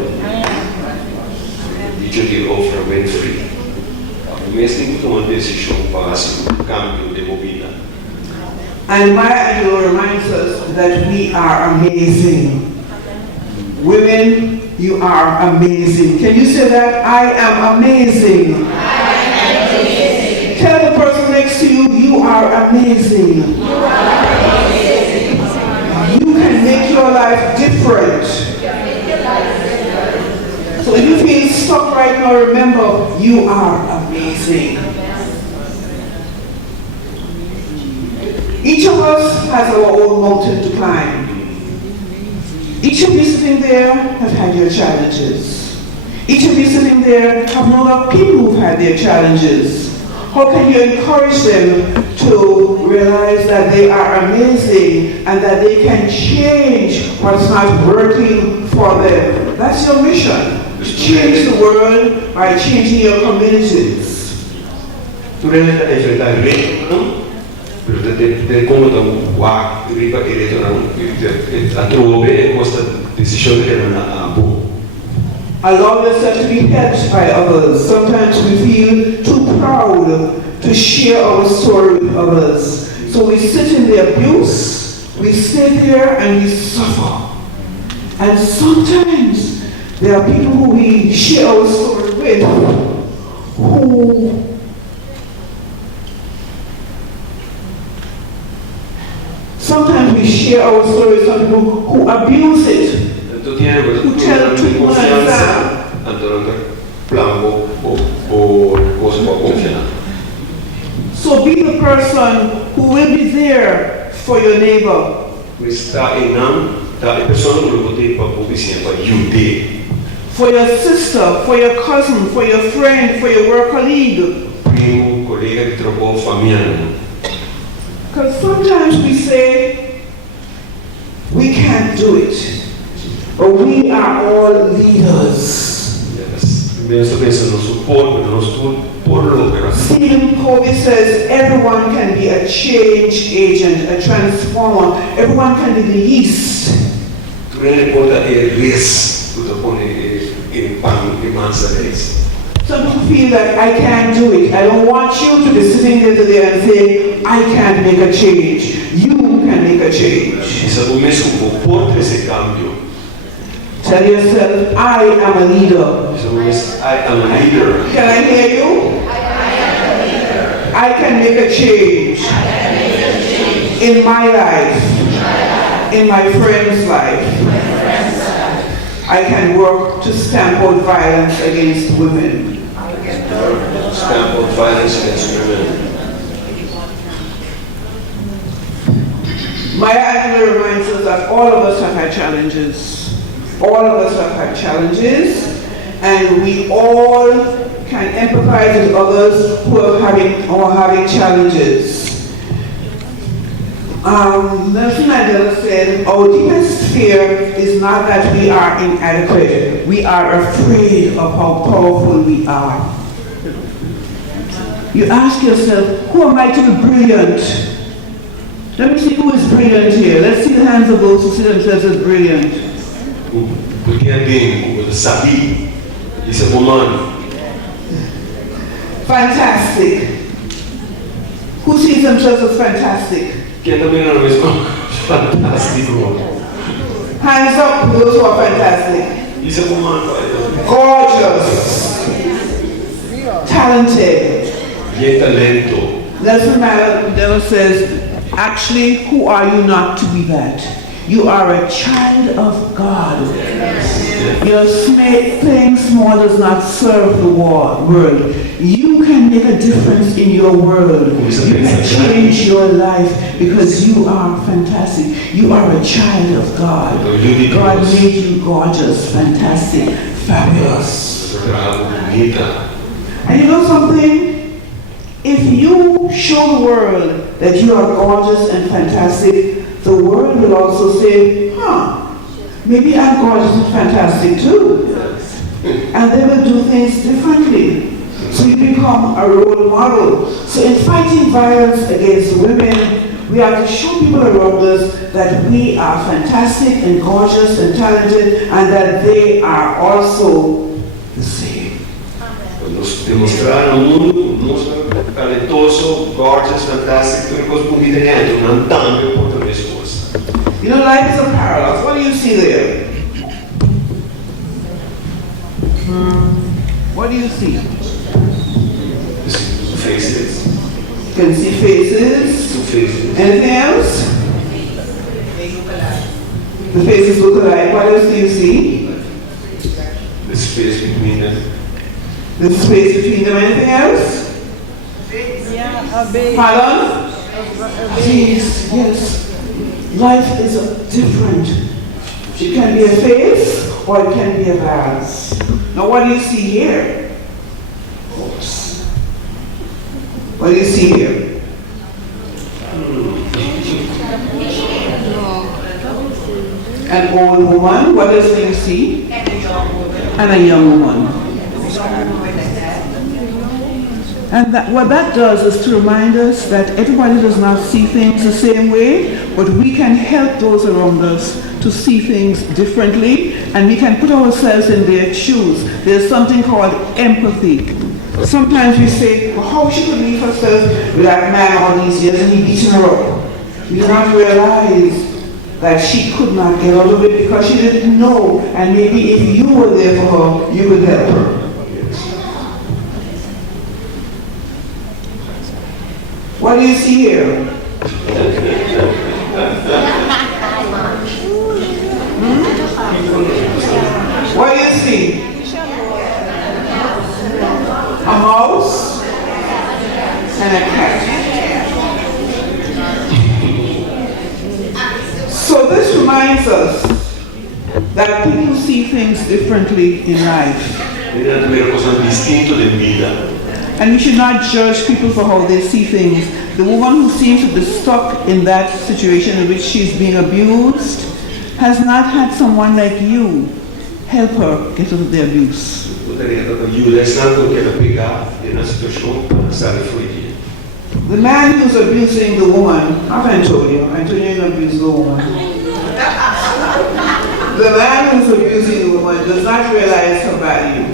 Oprah Winfrey. And Maya Angelou reminds us that we are amazing. Women, you are amazing. Can you say that? I am amazing. I am amazing. Tell the person next to you, you are amazing. You are amazing. You can make your life different. So if you feel stuck right now, remember, you are amazing. Each of us has our own mountain to climb. Each of you sitting there have had your challenges. Each of you sitting there have known of people who've had their challenges. How can you encourage them to realize that they are amazing and that they can change what's not working for them? That's your mission, to change the world by changing your communities. Allow yourself to be helped by others. Sometimes we feel too proud to share our story with others. So we sit in the abuse, we stay there and we suffer. And sometimes there are people who we share our story with who share our stories, some people who abuse it. Tu tienes que Who tell too much confianza, Antonio, plan o confianza. So be the person who will be there for your neighbor. Questa è le persone che potete fare vicino per aiutare. For your sister, for your cousin, for your friend, for your work colleague. Primo collega che trovo famiglia. Because sometimes we say, we can't do it. But we are all leaders. Penso non supporto, non supporto per Stephen Covey says everyone can be a change agent, a transformer. Everyone can be the yeast. tu ne porta il res, tu pone il pan di manza res. Some people feel that I can't do it. I don't want you to be sitting there and say, I can't make a change. You can make a change. E se tu messo un po' porta ese cambio. Tell yourself, I am a leader. Se tu messo I am a leader. Can I hear you? I can make a change in my life, in my friend's life. I can work to stamp out violence against women. Stamp of violence against women. Maya Angelou reminds us that all of us have had challenges. All of us have had challenges, and we all can empathize with others who are having challenges. Nelson Mandela said, our deepest fear is not that we are inadequate. We are afraid of how powerful we are. You ask yourself, who am I to be brilliant? Let me see who is brilliant here. Let's see the hands of those who see themselves as brilliant. Porque alguém que sabe, isso é humano. Fantastic. Who sees themselves as fantastic? Quem também não é mesmo fantástico. Hands up for those who are fantastic. Isso é humano. Gorgeous. Talented. E é talento. Nelson Mandela says, actually, who are you not to be that? You are a child of God. Your playing small does not serve the world. You can make a difference in your world. You can change your life because you are fantastic. You are a child of God. God made you gorgeous, fantastic, fabulous. And you know something? If you show the world that you are gorgeous and fantastic, the world will also say, maybe I'm gorgeous and fantastic too. And they will do things differently. So you become a role model. So in fighting violence against women, we have to show people around us that we are fantastic and gorgeous and talented and that they are also the same. Dimostrare al mondo talentoso, gorgeous, fantastic, tutte cose pulite niente, un cambio porta le risposte. You know, life is a paradox. What do you see there? What do you see? Faces. You can see faces. Two faces. Anything else? The faces look alike. What else do you see? The space between them. The space between them. Anything else? Pardon? Yes. Life is different. It can be a face or it can be a vase. Now what do you see here? Horse. What do you see here? An old woman. What else do you see? And a young woman. And what that does is to remind us that everybody does not see things the same way, but we can help those around us to see things differently, and we can put ourselves in their shoes. There's something called empathy. Sometimes we say, well, how she could leave herself with that man all these years and he beating her up. We do not realize that she could not get out of it because she didn't know, and maybe if you were there for her, you could help her. What do you see here? and a cat. So this reminds us that people see things differently in life. Devono vedere cose distinte in vita. And we should not judge people for how they see things. The woman who seems to be stuck in that situation in which she's being abused has not had someone like you help her get out of the abuse. The man who's abusing the woman, I've Antonio abused the woman. The man who's abusing the woman does not realize her value.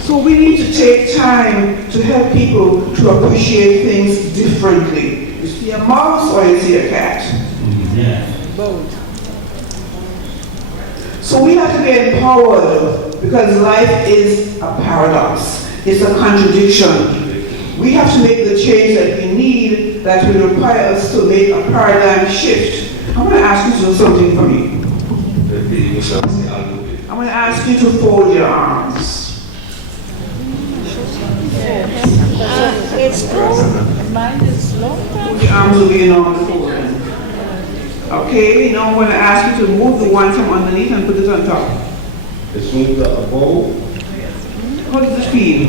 So we need to take time to help people to appreciate things differently. You see a mouse or you see a cat? Both. So we have to be empowered because life is a paradox. It's a contradiction. We have to make the change that we need that will require us to make a paradigm shift. I'm going to ask you to do something for me. I'm going to ask you to fold your arms. It's cool. Mine is long. The arms will be enormous folding. Okay, now I'm going to ask you to move the one from underneath and put it on top. How does it feel?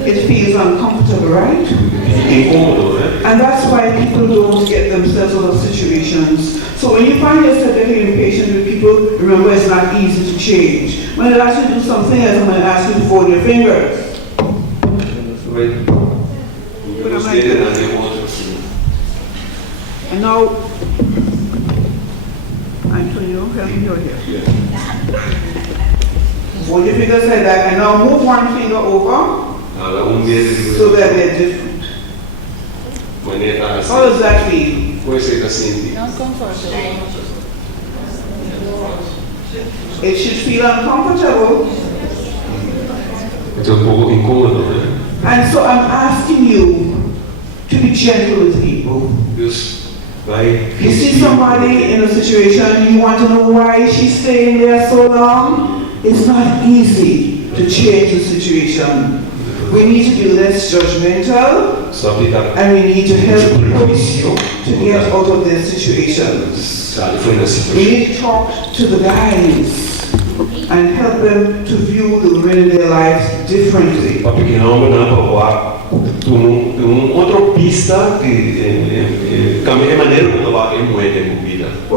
It feels uncomfortable, right? And that's why people don't get themselves out of situations. So when you find yourself getting impatient with people, remember it's not easy to change. When I ask you to do something else, I'm going to ask you to fold your fingers. And now, Antonio, help me out here. Fold your fingers like that, and now move one finger over so that they're different. How does that feel? Uncomfortable. It should feel uncomfortable. And so I'm asking you to be gentle with people. You see somebody in a situation, you want to know why she's staying there so long? It's not easy to change the situation. We need to be less judgmental, and we need to help people to get out of their situations. We need to talk to the guys and help them to view the women in their lives differently. We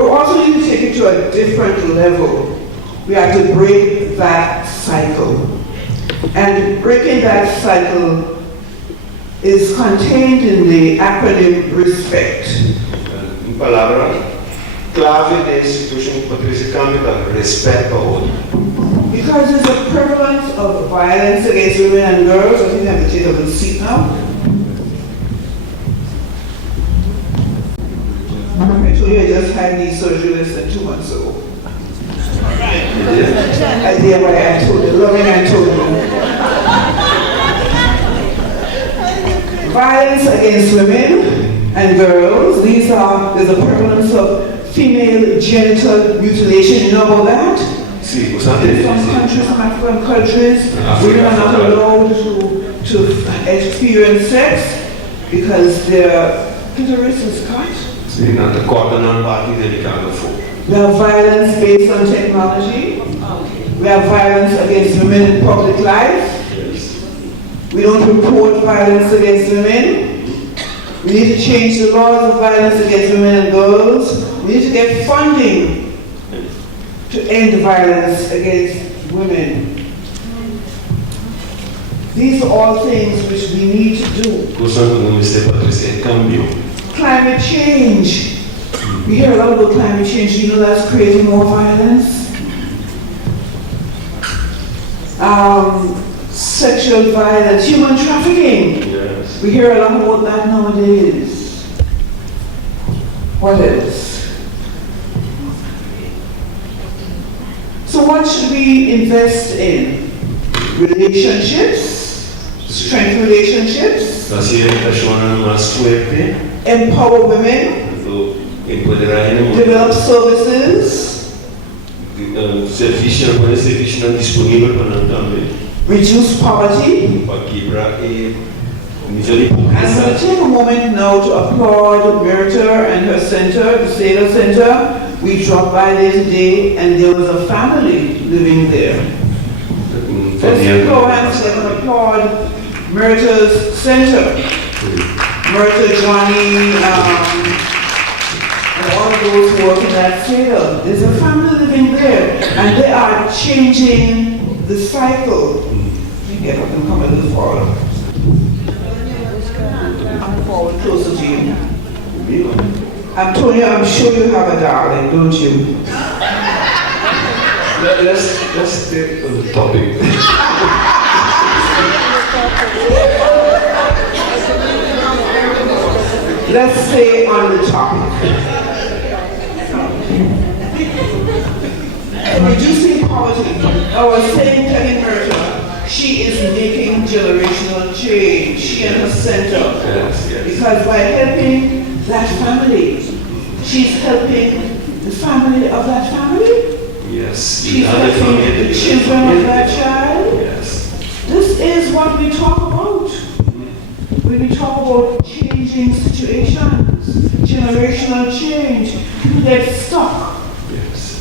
also need to take it to a different level. We have to break that cycle. And breaking that cycle is contained in the acronym RESPECT. Because there's a prevalence of violence against women and girls. I think I have to take up the seat now. I told you I just had knee surgery less than 2 months ago. I did what I told you, loving and told you. Violence against women and girls. There's a prevalence of female genital mutilation. You know about that? In some countries, some African countries, women are not allowed to experience sex because their clitoris is cut. We have violence based on technology. We have violence against women in public life. We don't report violence against women. We need to change the laws of violence against women and girls. We need to get funding to end violence against women. These are all things which we need to do. Climate change. We hear a lot about climate change. You know that's creating more violence. Sexual violence, human trafficking. Yes. We hear a lot about that nowadays. What else? So what should we invest in? Relationships, strengthen relationships, empower women, develop services, serviço agora é serviço não disponível para nós também. Reduce poverty. Para quebrar e nível de I'm going to pobreza. take a moment now to applaud Bertha and her center, the Seda Center. We dropped by there today and there was a family living there. Let's go and applaud Myrta's center. Myrta, Johnny, and all of those who work in that field. There's a family living there and they are changing the cycle. You get up and come a little forward. I'm forward closer to you. I'm telling you, I'm sure you have a darling, don't you? Let's stay on the topic. Let's stay on the topic. Reducing poverty. I was saying, telling Myrta, she is making generational change. She and her center. Yes. Because by helping that family, she's helping the family of that family. Yes. She's helping the children of that child. Yes. This is what we talk about. When we talk about changing situations, generational change, people get stuck, Yes.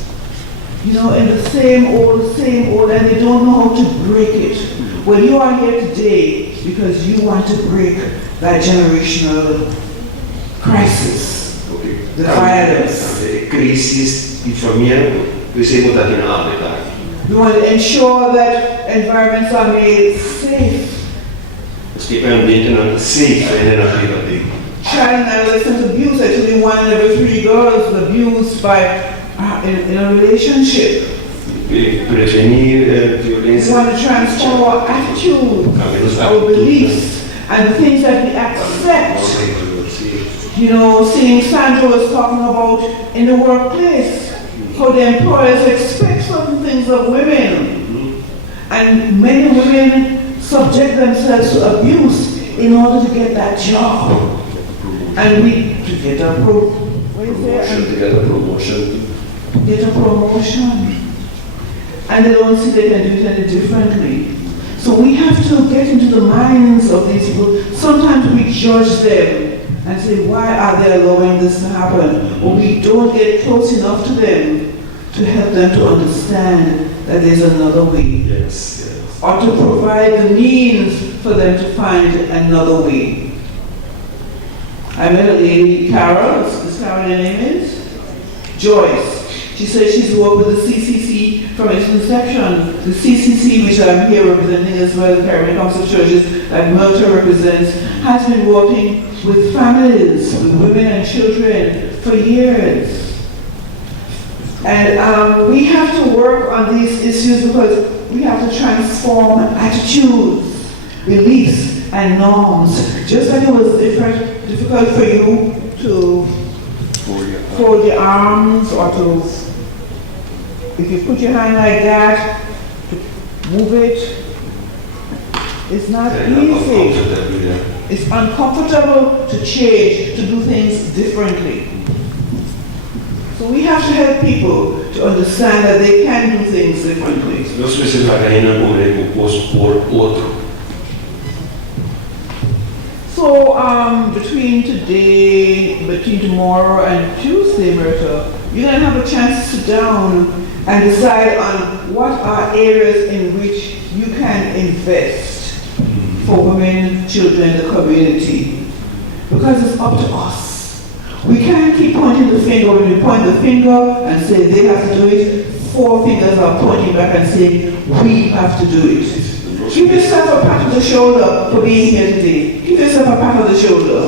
you know, in the same old, and they don't know how to break it. Well, you are here today because you want to break that generational crisis, Okay. the violence. Crisis di famiglia, we say what in Africa. We want to ensure that environments are made safe. Keep ambiente non safe in Africa. Child and adolescent abuse, actually 1 in every 3 girls is abused by, in a relationship. Prevenir We violência. want to transform our attitude, our beliefs, and the things that we accept. You know, seeing Sandra was talking about in the workplace, how the employers expect certain things of women. And many women subject themselves to abuse in order to get that job. And to get a promotion. And they don't see they can do it any differently. So we have to get into the minds of these people. Sometimes we judge them and say, why are they allowing this to happen? Or we don't get close enough to them to help them to understand that there's another way. Yes. Or to provide the means for them to find another way. I met a lady, Carol, is Carol your name is? Joyce. She says she's worked with the CCC from its inception. The CCC, which I'm here representing as well, the Caribbean Council of Churches, that Myrta represents, has been working with families, with women and children for years. And we have to work on these issues because we have to transform attitudes, beliefs, and norms. Just like it was difficult for you to fold your arms or to, if you put your hand like that, to move it, it's not easy. It's uncomfortable to change, to do things differently. So we have to help people to understand that they can do things differently. So between tomorrow and Tuesday, Myrta, you're going to have a chance to sit down and decide on what are areas in which you can invest for women, children, the community. Because it's up to us. We can't keep pointing the finger. When we point the finger and say they have to do it, 4 fingers are pointing back and saying we have to do it. Give yourself a pat on the shoulder for being here today. Give yourself a pat on the shoulder.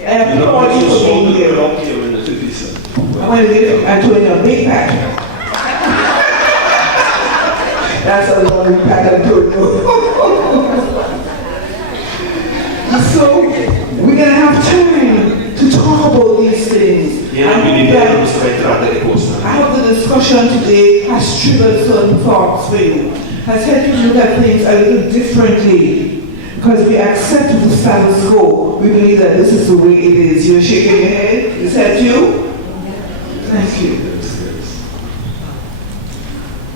And I applaud you for being here. I'm going to give Antonio a big pat. That's a lovely pat, Antonio. So we're going to have time to talk about these things. I hope the discussion today has triggered certain thoughts for you, has helped you look at things a little differently. Because we accept the status quo. We believe that this is the way it is. You're shaking your head. Is that you? Thank you.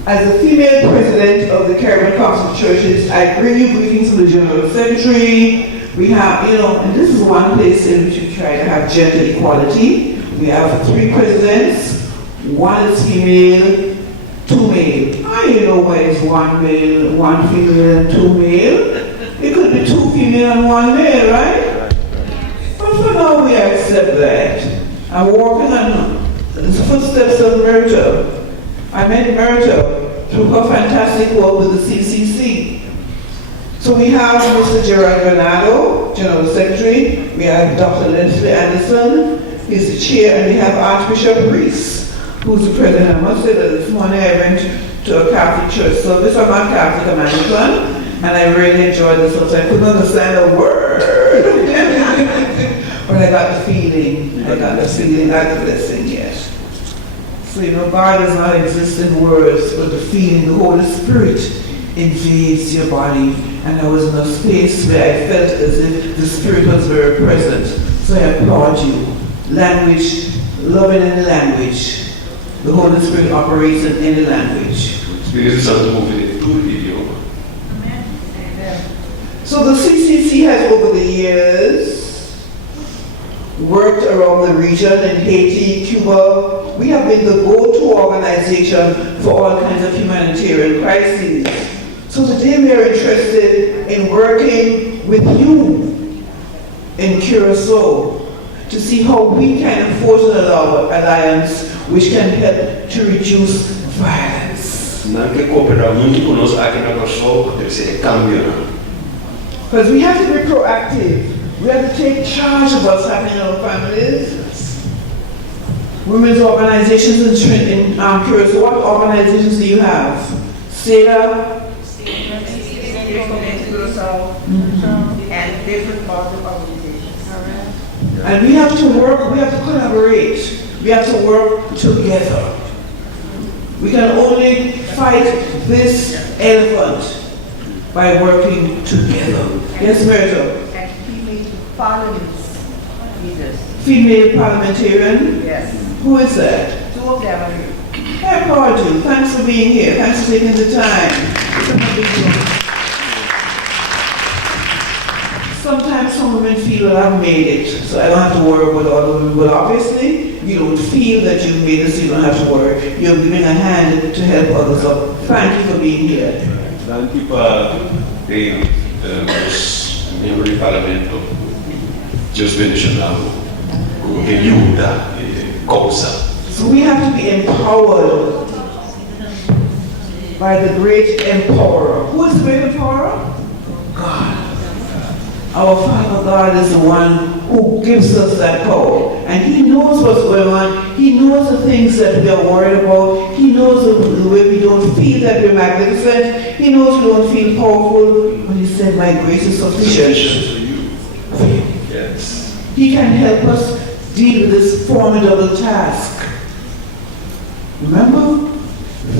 As the female president of the Caribbean Council of Churches, I bring you greetings from the General Secretary. We have, and this is one place in which we try to have gender equality. We have 3 presidents, 1 is female, 2 male. I know why it's 1 male, 1 female, and 2 male. It could be 2 female and 1 male, right? But for now, we accept that. I'm walking on the footsteps of Myrtle. I met Myrtle through her fantastic work with the CCC. So we have Mr. Gerard Granado, General Secretary. We have Dr. Leslie Anderson, he's the chair, and we have Archbishop Reese, who's the president. I must say that this morning I went to a Catholic church service. I'm not Catholic, I'm Anglican, and I really enjoyed the service. I couldn't understand a word, but I got the feeling. I got the blessing, yes. So God does not exist in words, but the feeling, the Holy Spirit invades your body. And I was in a space where I felt as if the Spirit was very present. So I applaud you. Language, love in any language. The Holy Spirit operates in any language. So the CCC has over the years worked around the region in Haiti, Cuba. We have been the go-to organization for all kinds of humanitarian crises. So today we are interested in working with you in Curacao to see how we can enforce an alliance which can help to reduce violence. Because we have to be proactive. We have to take charge of what's happening in our families. Women's organizations in Curacao. What organizations do you have? SEDA? And different parts of organizations. And we have to work, we have to collaborate. We have to work together. We can only fight this elephant by working together. Yes, Myrtle? And female parliaments leaders. Female parliamentarian? Yes. Who is that? 2 of them are here. I applaud you. Thanks for being here. Thanks for taking the time. Sometimes some women feel that I've made it, so I don't have to worry about other women. But obviously, you don't feel that you've made it, so you don't have to worry. You're giving a hand to help others up. Thank you for being here. Thank you for los miembros del Parlamento. Dios bendiga que ayuda cosa. So we have to be empowered by the great empowerer. Who is the great empowerer? God. Our Father God is the one who gives us that power. And He knows what's going on. He knows the things that we are worried about. He knows the way we don't feel that we're magnificent. He knows we don't feel powerful. But He said, my grace is sufficient for you. Yes. He can help us deal with this formidable task. Remember,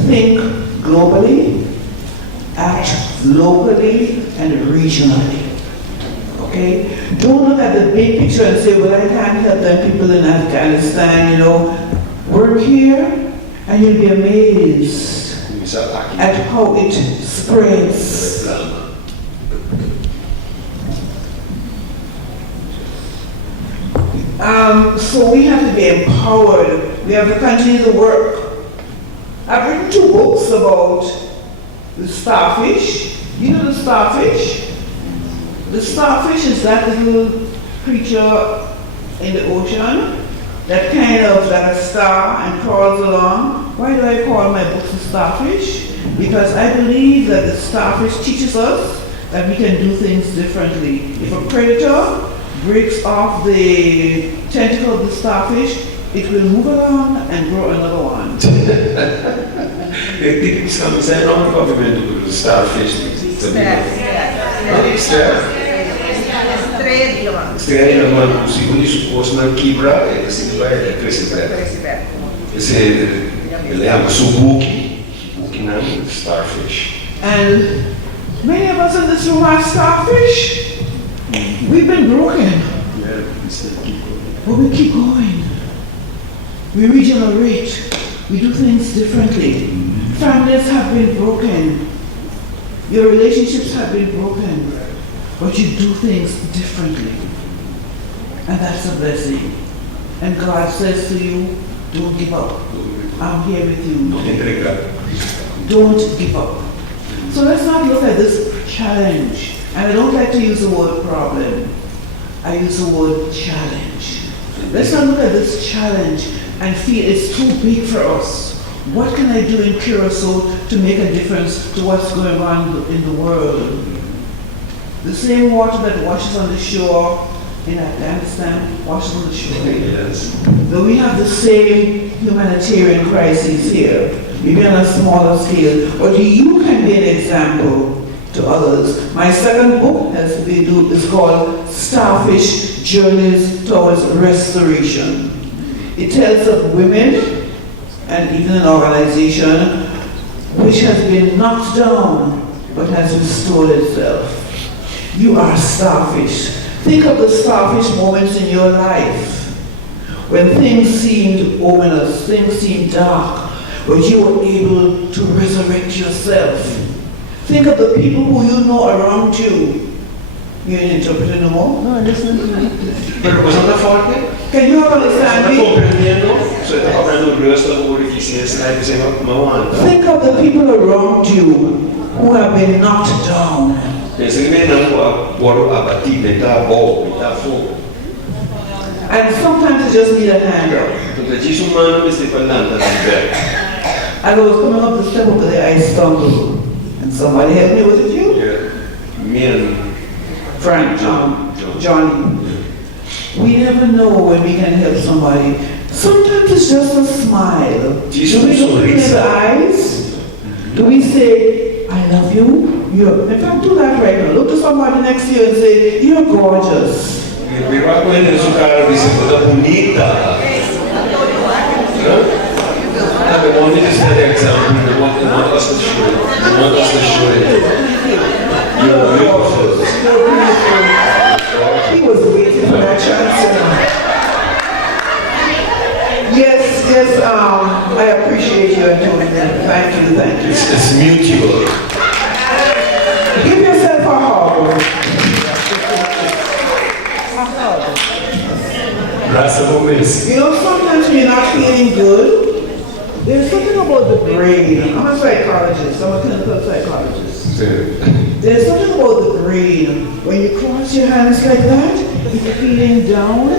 think globally, act locally and regionally. Okay? Don't look at the big picture and say, well, I can't help them people in Afghanistan, Work here and you'll be amazed at how it spreads. So we have to be empowered. We have to continue to work. I've written 2 books about the starfish. You know the starfish? The starfish is that little creature in the ocean that kind of like a star and crawls along. Why do I call my books the starfish? Because I believe that the starfish teaches us that we can do things differently. If a predator breaks off the tentacle of the starfish, it will move along and grow another one. Sträger man musicus posna kibra e si vai crescere. Leamo su buchi na starfish. And many of us in this room are starfish. We've been broken. But we keep going. We regenerate. We do things differently. Families have been broken. Your relationships have been broken. But you do things differently. And that's a blessing. And God says to you, don't give up. I'm here with you. Don't give up. So let's not look at this challenge. And I don't like to use the word problem. I use the word challenge. Let's not look at this challenge and feel it's too big for us. What can I do in Curacao to make a difference to what's going on in the world? The same water that washes on the shore in Afghanistan washes on the shore. Yes. Though we have the same humanitarian crises here, maybe on a smaller scale, but you can be an example to others. My second book is called Starfish Journeys Towards Restoration. It tells of women and even an organization which has been knocked down but has restored itself. You are starfish. Think of the starfish moments in your life when things seemed ominous, things seemed dark, but you were able to resurrect yourself. Think of the people who you know around you. You're an interpreter no more? No, listen to me. Pero cosa está fuerte? Can you understand Está me? comprendiendo? So está comprendendo el resto del mundo que se está diciendo aguanta. Think of the people around you who have been knocked down. Pensa que não agora abatido, está bom, está fogo. And sometimes you just need a hand up. Então diz humano que se falando também. As I was coming up the step over there, I stumbled. And somebody helped me. Was it you? Yeah. Me and Frank, Johnny. We never know when we can help somebody. Sometimes it's just a smile. Do we look in the eyes? Do we say, I love you? In fact, do that right now. Look to somebody next to you and say, you're gorgeous. Mi va a coger en su cara y dice, "Toda bonita." I want me to set the example. I want us to show it. I want us to show it. You're beautiful. He was waiting for that chance. Yes, I appreciate you doing that. Thank you. It's mutual. Give yourself a hug. Graças a Deus. You know, sometimes when you're not feeling good, there's something about the brain. I'm a psychologist. I'm a clinical psychologist. There's something about the brain. When you cross your hands like that, if you're feeling down,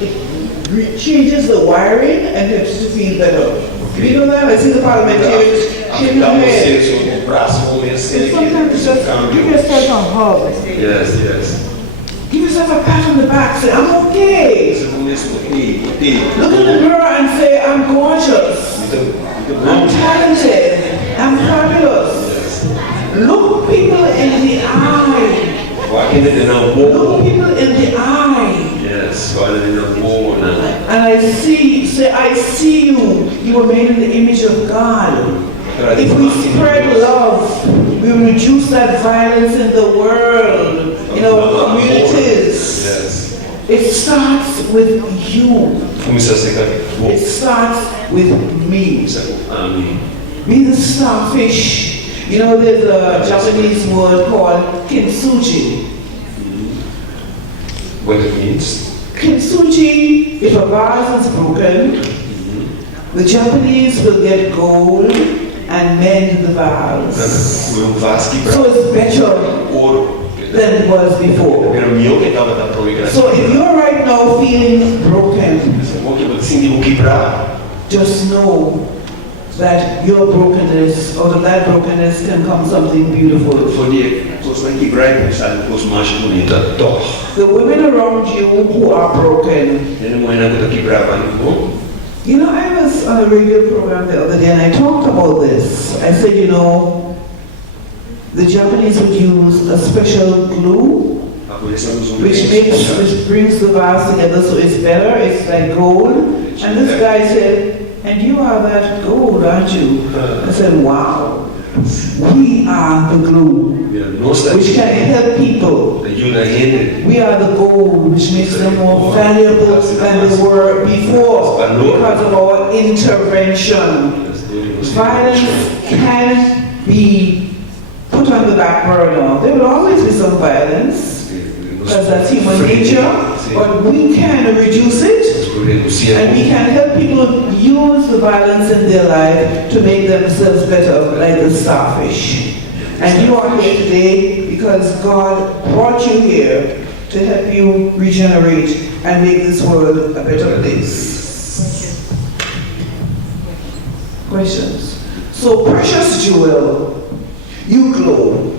it changes the wiring and helps you to feel better. You know that? I see the parliamentarians shaking their head. And sometimes it's just give yourself a hug. Yes. Give yourself a pat on the back. Say, I'm okay. Look in the mirror and say, I'm gorgeous. I'm talented. I'm fabulous. Look people in the eye. Look people in the eye. Yes, And I see you. You were made in the image of God. If we spread love, we reduce that violence in the world, in our communities. Yes. It starts with you. It starts with me. Be the starfish. You know, there's a Japanese word called kintsugi. What it means? Kintsugi, if a vase is broken, the Japanese will get gold and mend the vase. So it's better than it was before. So if you're right now feeling broken, just know that your brokenness, out of that brokenness can come something beautiful. The women around you who are broken. You know, I was on a radio program the other day and I talked about this. I said, you know, the Japanese would use a special glue which brings the vase together so it's better, it's like gold. And this guy said, and you are that gold, aren't you? I said, wow. We are the glue which can help people. We are the gold which makes them more valuable than they were before because of our intervention. violence can be put on the back burner. There will always be some violence, because that's human nature, but we can reduce it, and we can help people use the violence in their life to make themselves better, like the starfish. And you are here today because God brought you here to help you regenerate and make this world a better place. Questions? So, precious jewel, you glow,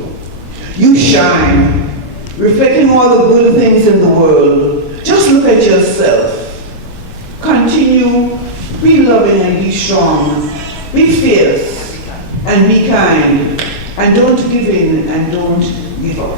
you shine, reflecting all the good things in the world. Just look at yourself. Continue, be loving and be strong. Be fierce and be kind. And don't give in and don't give up.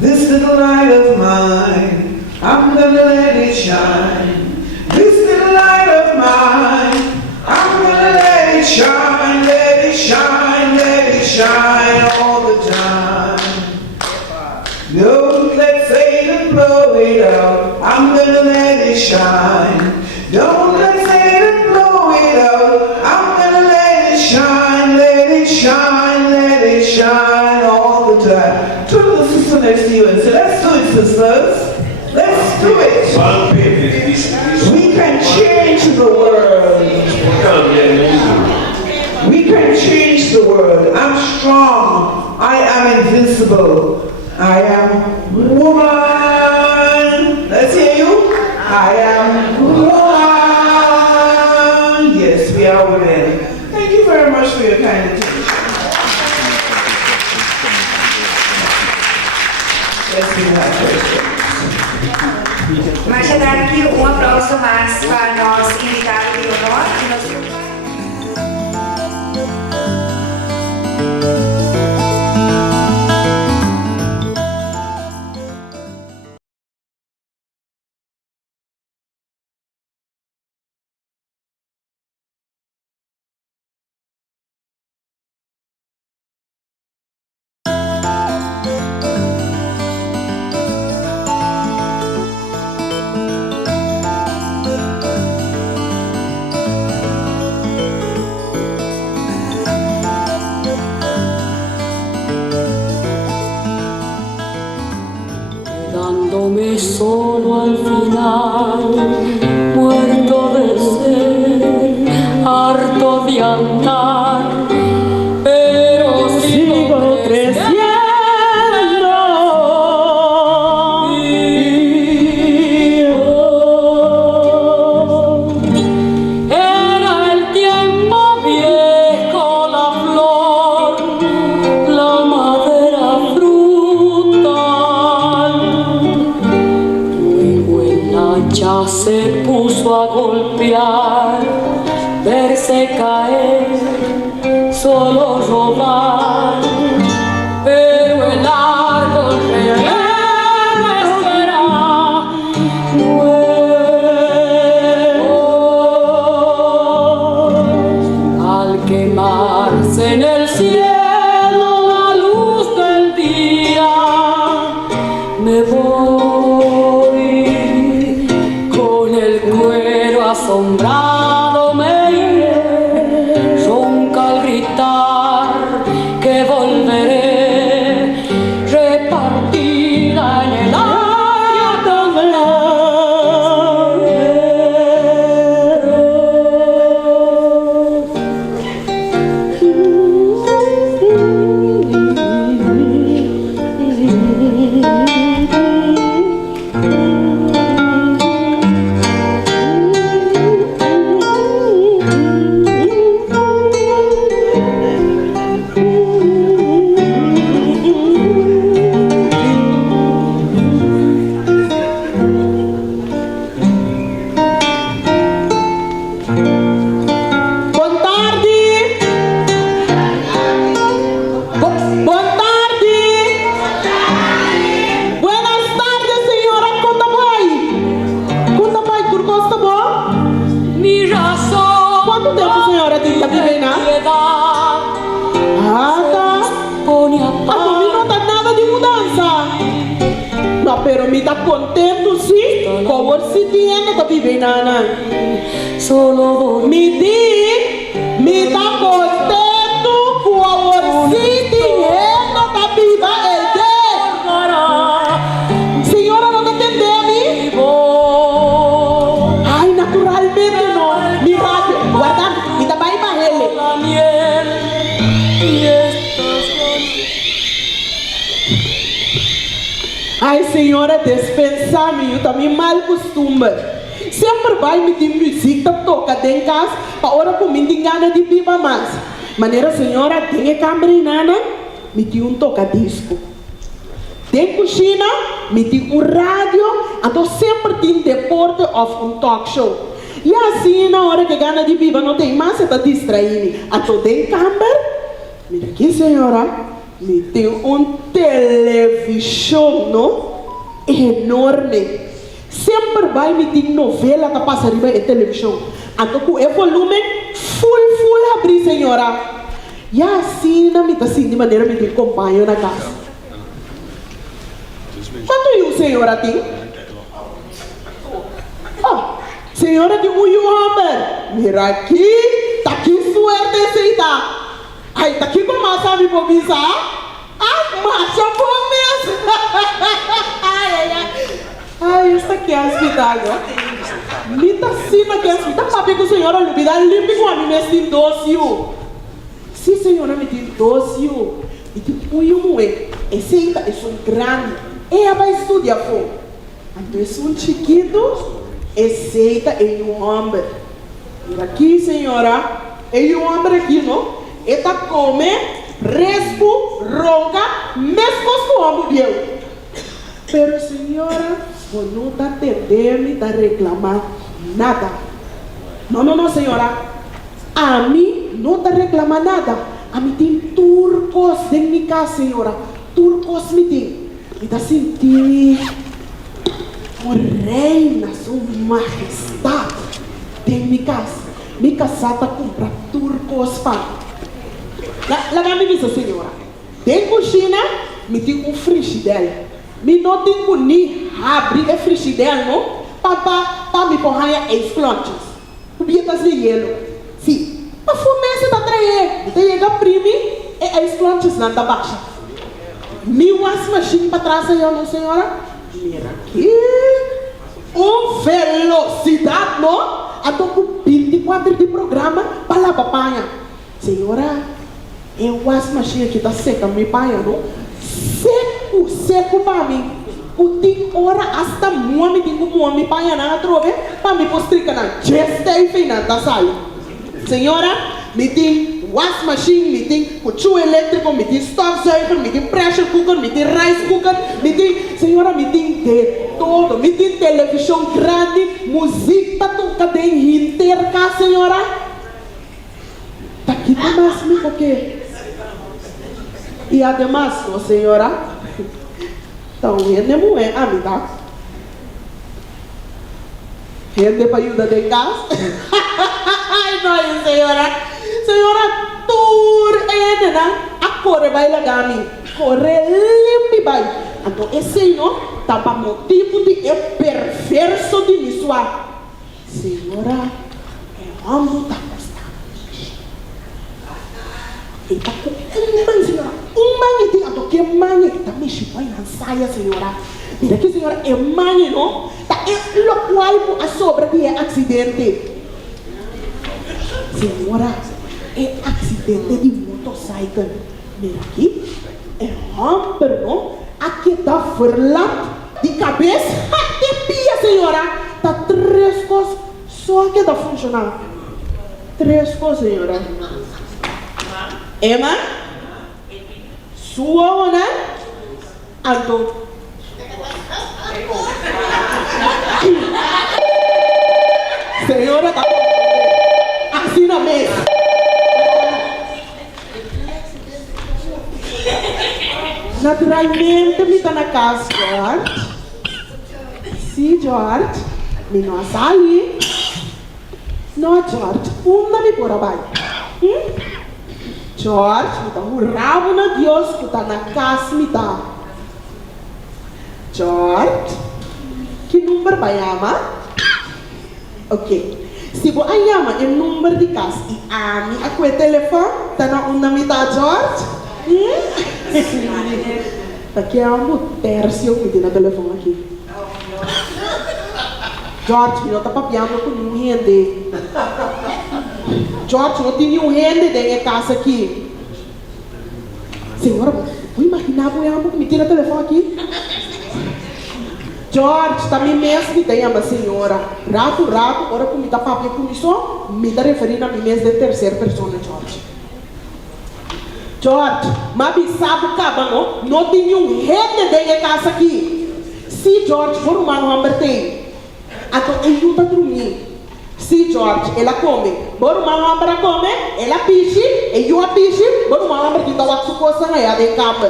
This little light of mine, I'm gonna let it shine. This little light of mine, I'm gonna let it shine, let it shine, let it shine all the time. Don't let Satan blow it out, I'm gonna let it shine. Don't let Satan blow it out, I'm gonna let it shine, let it shine, let it shine all the time. Turn to the sister next to you and say, let's do it, sisters. Let's do it. We can change the world. We can change the world. I'm strong. I am invincible. I am woman. Let's hear you. I am woman. Yes, we are women. Thank you very much for your kind attention. Let's do that question. Marcia, daqui aplauso mais para nós invitados de honor e nós quedándome solo al final, muerto de sed, harto de andar, pero sigo creciendo. Era el tiempo viejo, la flor, la madera frutal. Luego el hacha se puso a golpear, verse caer, solo robar, pero el árbol nuestro era nuevo. Al quemarse en el cielo la luz del día, me voy con el cuero asombrado, me iré, ronca al gritar que volveré, repartida en el aire mi razón. ¿Cuánto tiempo, señora, está viviendo? Pone a A mí no está nada de mudanza. No, pero me está contento, sí. Como si tiene que vivir, nana. solo Me di, me está Ai, senhora, dispensa-me, eu também mal costume. Sempre vai me ter música, toca dentro de casa, para hora que me tem gana de beber mais. Maneira, senhora, tem a câmera nana, me tem toca-disco. Tem cozinha, me tem rádio, então sempre tem deporte ou talk show. E assim, na hora que gana de beber, não tem mais, você está distraindo. Então, tem câmera, mira aqui, senhora, me tem televisão, não? Enorme. Sempre vai me ter novela que passa arriba em televisão. Então, com o volume full abrir, senhora. E assim, na minha assim, de maneira me acompanha na casa. Quanto eu, senhora, tem? Oh, senhora, tem homem. Mira aqui, tá aqui suerte, aceita. Ai, tá aqui como a sabe por pisar? Ah, macha por mesmo. Ai, essa aqui é a hospital. Me tá sendo aqui a hospital. Papi, que a senhora lubida limpa com a minha mestre doce. Sim, senhora, me tem doce. E tem um esse é um grande. Ela vai estudar for. Então, esse é um chiquito. Esse é um homem. E aqui, senhora, é um homem aqui, não? Ele come, respo, ronca, mesmo com o homem dele. Pero, senhora, você não está entendendo, está reclamando nada. Não, senhora. A mim não está reclamando nada. A mim tem turcos dentro de casa, senhora. Turcos me tem. Me está sentindo o reina, sua majestade dentro de casa. Minha casa está comprando turcos para. Lá me diz, senhora. Dentro da cozinha, me tem frigideira. Me não tem que nem abrir a frigideira, não? Para me pôr as plantas. O bilhete de gelo. Sim. A fumaça está traindo. Tem que imprimir e as plantas lá da baixa. Me was machine para trás, senhora. Mira aqui. Velocidade, não? A tô com 24 de programa para lá, papai. Senhora, eu was machine aqui está seca, me pai, não? Seco para mim. O tem hora hasta muame tem como muame para na trove para me postrica na gesta e feina da sala. Senhora, me tem wash machine, me tem cuchu elétrico, me tem stove saver, me tem pressure cooker, me tem rice cooker, me tem, senhora, me tem de todo, me tem televisão grande, música toca de inteira, senhora. Tá aqui mais me porque. E además, senhora, então, ele não é amiga. Ele para ajudar de casa. Ai, não, senhora. Senhora, tudo é, né? A corre vai lá, gami. Corre limpe, vai. Então, esse não, tá para motivo de perverso de misua. Senhora, é homem da e tá com uma senhora, uma tem a toque mãe que tá mexendo na saia, senhora. Mira que senhora é mãe, não? Tá é lo qual a sobra de acidente. Senhora, é acidente de motorcycle. Mira aqui, é romper, não? Aqui tá furlado de cabeça até pia, senhora. Tá 3 coisas só que tá funcionando. 3 coisas, senhora. Emma, sua né? Anto. Senhora, tá assim na mesa. Naturalmente, me tá na casa, George. Sim, George. Me não sai. Não, George. Me por abaixo. George, me dá rabo na Deus que está na casa, me dá. George, que número vai chamar? Ok. Se você chama o número de casa e a mim, a telefone, está na onda me dá, George? Aqui é um terço que tem no telefone aqui. George, não está papiando com nenhum rende. George, não tem nenhum rende dentro da casa aqui. Senhora, vou imaginar, vou me tirar o telefone aqui. George, também mesmo tem uma senhora. Rato, ora como está papo com isso, me está referindo a mim mesmo de terceira pessoa, George. George, mas sabe que não tem um rede de casa aqui. Se George for uma hamburger tem, então ele está dormindo. Se George, ela come, por uma hamburger come, ela piche, e eu piche, por uma hamburger que está lá com coisa na de cama.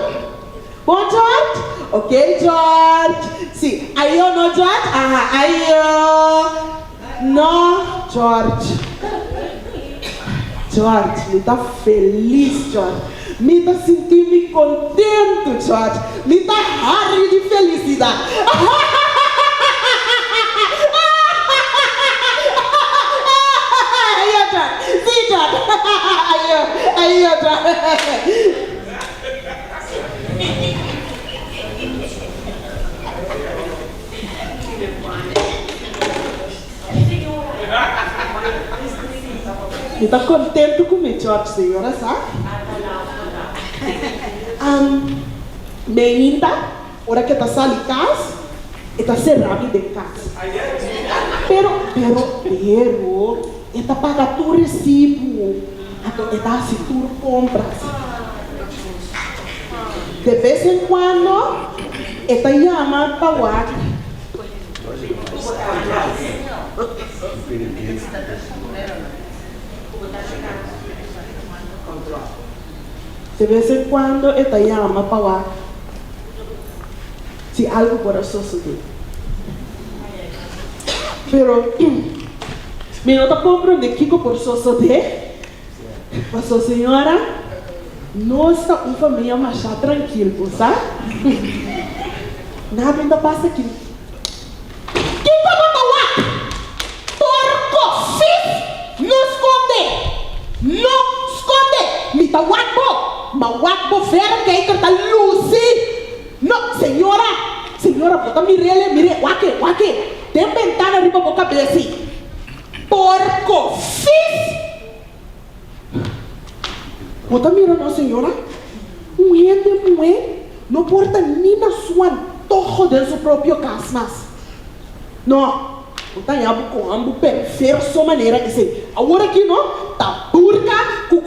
Bom, George? Ok, George. Sim, aí eu não, George? Aí eu... Não, George. George, me está feliz, George. Me está sentindo contente, George. Me está harry de felicidade. Aí, George. Sim, George. Aí, George. Está contente comigo, George, senhora, sabe? Menina, hora que está saindo de casa, está cerrado de casa. Pero, está pagando o recibo. Então, está assim, tu compras. De vez em quando, está chamando para o ar. De vez em quando, está chamando para o ar. Se algo por suceder. Pero, me não está compreendendo que por suceder. Mas a senhora, nossa, uma família mais tranquila, sabe? Nada ainda passa aqui. Quem está para porco, fiz, não esconde. Não esconde. Me está guapo. Mas guapo, vera, que aí está luci. Não, senhora, bota mire, wake. Tem ventana arriba para a cabeça. Porco, fiz. Bota mira, não, senhora. Mulher, não porta nem na sua antojo de sua própria casa. Não, bota em com ambo perfeito maneira que se. Agora aqui, não, tá burca, com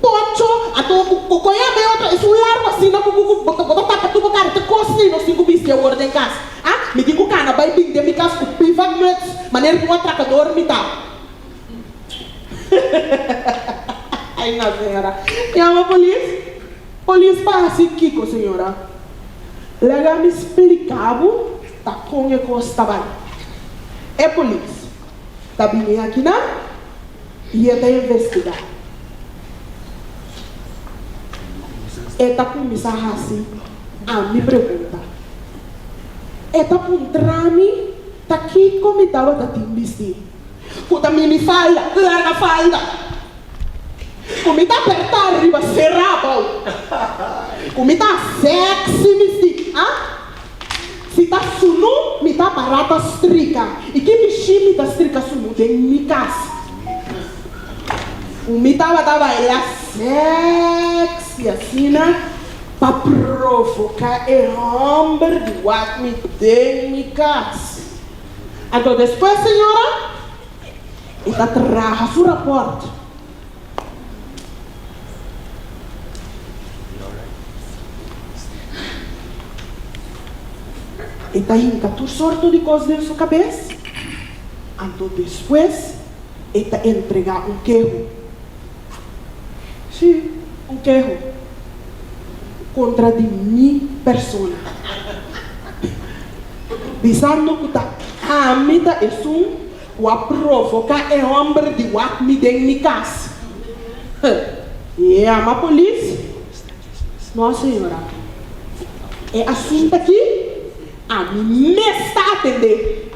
poncho, ato com coia meio outra, isso largo assim, não, bota tapa tu cara, te coste no 5 bis de agora em casa. Ah, me digo cana, vai bem de minha casa com pivot nuts, maneira que um atracador me tá. Ai, não, senhora. Chama a polícia. Polícia para assim, Kiko, senhora. Ela me explicava, tá com a costa vai. É polícia. Tá vindo aqui, não? E está investigar. Está começar assim, a me pergunta. Está com um trame, tá aqui como estava da te investir. Puta mini falda, larga falda. Como está apertar arriba, cerrado. Como está sexy, vestir. Se está sunu, me está barata strica. E que bichinho me está strica sunu, tem minha casa. O me tava ela sexy assim, né? Para provocar o homem de what me tem minha casa. Então depois, senhora, está traga seu raporte. Está indo tudo sorto de coisas na sua cabeça. Então depois, está entregar um queijo. Sim, um queijo. Contra de minha persona. Pensando que a mim é um a provocar o homem de what me tem em casa. E a polícia? Não, senhora. É assunto aqui. A mim está a atender.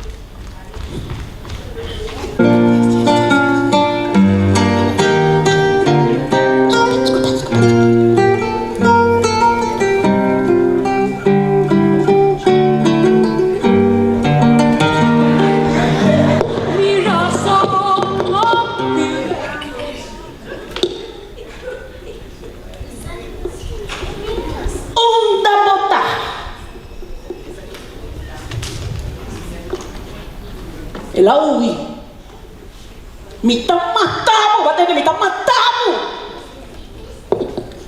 Me tá matando, batendo, me tá matando.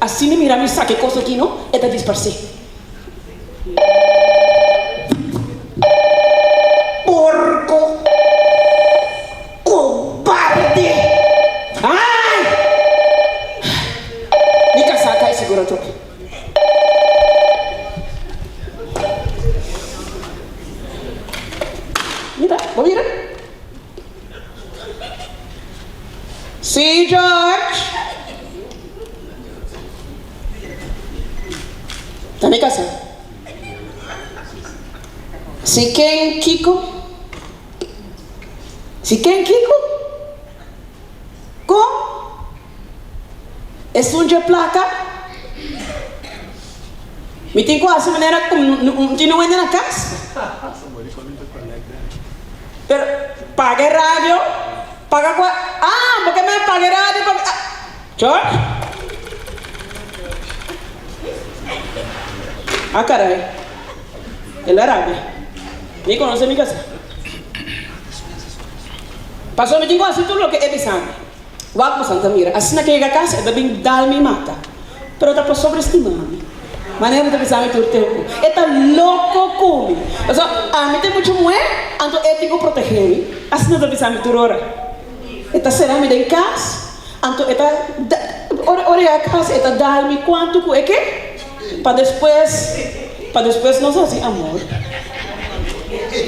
Assim, mira, me saque coisa aqui, não? É da dispersar. Porco! Cobarde! Ai! Me casaca e segura tudo. Mira, vou virar. Sim, George. Tá me casando. Si quem Kiko? Si quem Kiko? Como? É sunja placa? Me tem quase maneira como não ainda na casa. Pero paga rádio, paga qua. Ah, porque me paga rádio, paga. George? Ah, caray. Ele era árabe. Me conoce mi casa. Pasó me digo así todo lo que é pensando. Vamos Santa Mira. Assim na que chega a casa, é bem dar me mata. Pero tá para sobreestimar-me. Maneira de pensar todo o tempo. É tá louco comigo. Então, a mim tem muito mulher, então eu tenho que proteger-me. Assim não tá pensando toda hora. É tá será me em casa, então é tá ora a casa, é tá dar-me quanto que é que? Para depois nós assim, amor.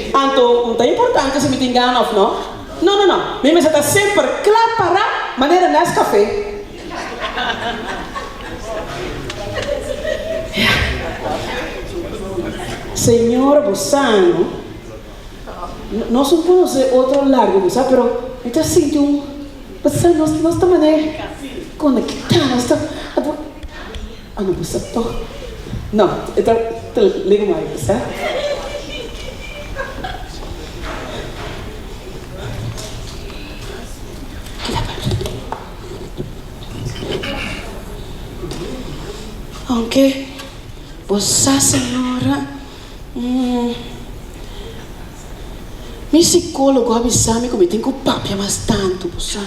Então, não é importante se me tem engano ou não. Não. Mesmo você está sempre claro para maneira nesse café. Senhora Bossano, nós não podemos ser outro largo, sabe? Pero está sentindo Bossano, nós estamos conectados, nós estamos. Ah, não, Bossano. Não, então, liga mais, sabe? Aunque você, senhora, meu psicólogo avisou-me que me tem que papia mais tanto, você.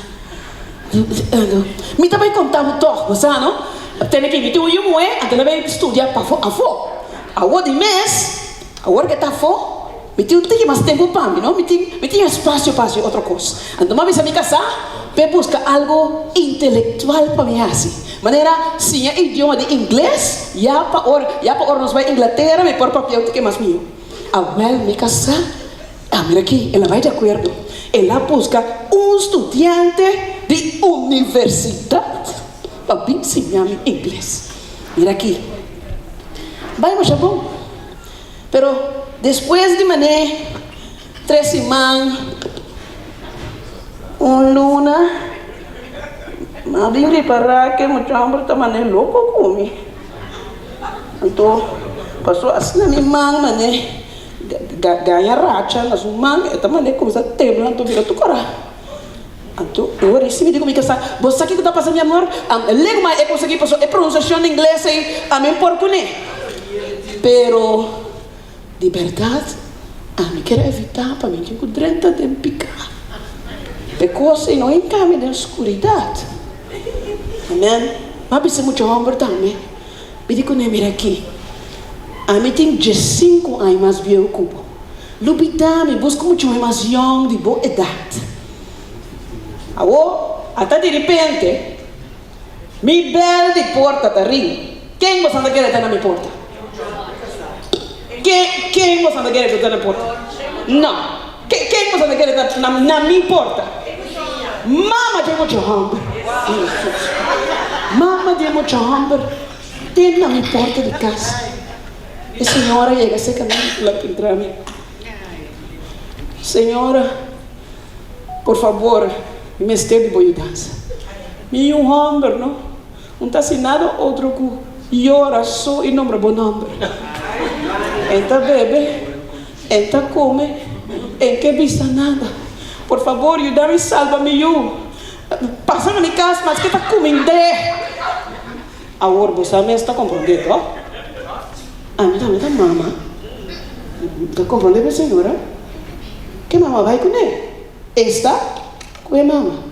Me também contava todo, você, não? Tem que me ter uma mulher, até ela vai estudar para avó. Agora de mês, agora que está fora, me tem que mais tempo para mim, não? Me tem espaço para outra coisa. Então, mas a me casar, para buscar algo intelectual para mim assim. Maneira, sim, é idioma de inglês, já para hora nós vai Inglaterra, me por papel que mais meu. Abuela me casar, mira aqui, ela vai de acordo. Ela busca estudante de universidade para ensinar-me inglês. Mira aqui. Vai, mas é bom. Pero depois de maneira, 3 semanas, luna, mas vim reparar que muita homem está louco comigo. Então, passou assim na minha mão, ganha racha na sua mão, e também começa a temblar, então vira tu coragem. Então, eu disse, me digo, você aqui que está passando, meu amor, lego mais, eu consegui passar a pronunciação em inglês, e a mim porco, né? Pero, de verdade, a mim quero evitar, para mim, que o drenta de picar. Porque não encaminha na escuridade. Amém? Mas precisa muito homem também. Me digo, mira aqui. A mim tem 15 anos mais velho que eu. Lubita, me busco muito mais jovem, de boa idade. Agora, até de repente, me bela de porta tá rindo. Quem você anda querendo estar na minha porta? Quem você anda querendo estar na porta? Não. Quem você anda querendo estar na minha porta? Mama tem muito hambre. Mama tem muito hambre. Tem na minha porta de casa. E a senhora chega a ser caminho lá para entrar. Senhora, por favor, me esteja de boa dança. Me hambre, não? Não está sem nada outro que ora só e nombra bom nome. Enta bebe, enta come, en que vista nada. Por favor, ajuda-me, salva-me, passa na minha casa, mas que está comendo? Agora você me está compreendendo, ó? A mim também, mama. Está compreendendo, senhora? Que mama vai com ele? Está com a mama.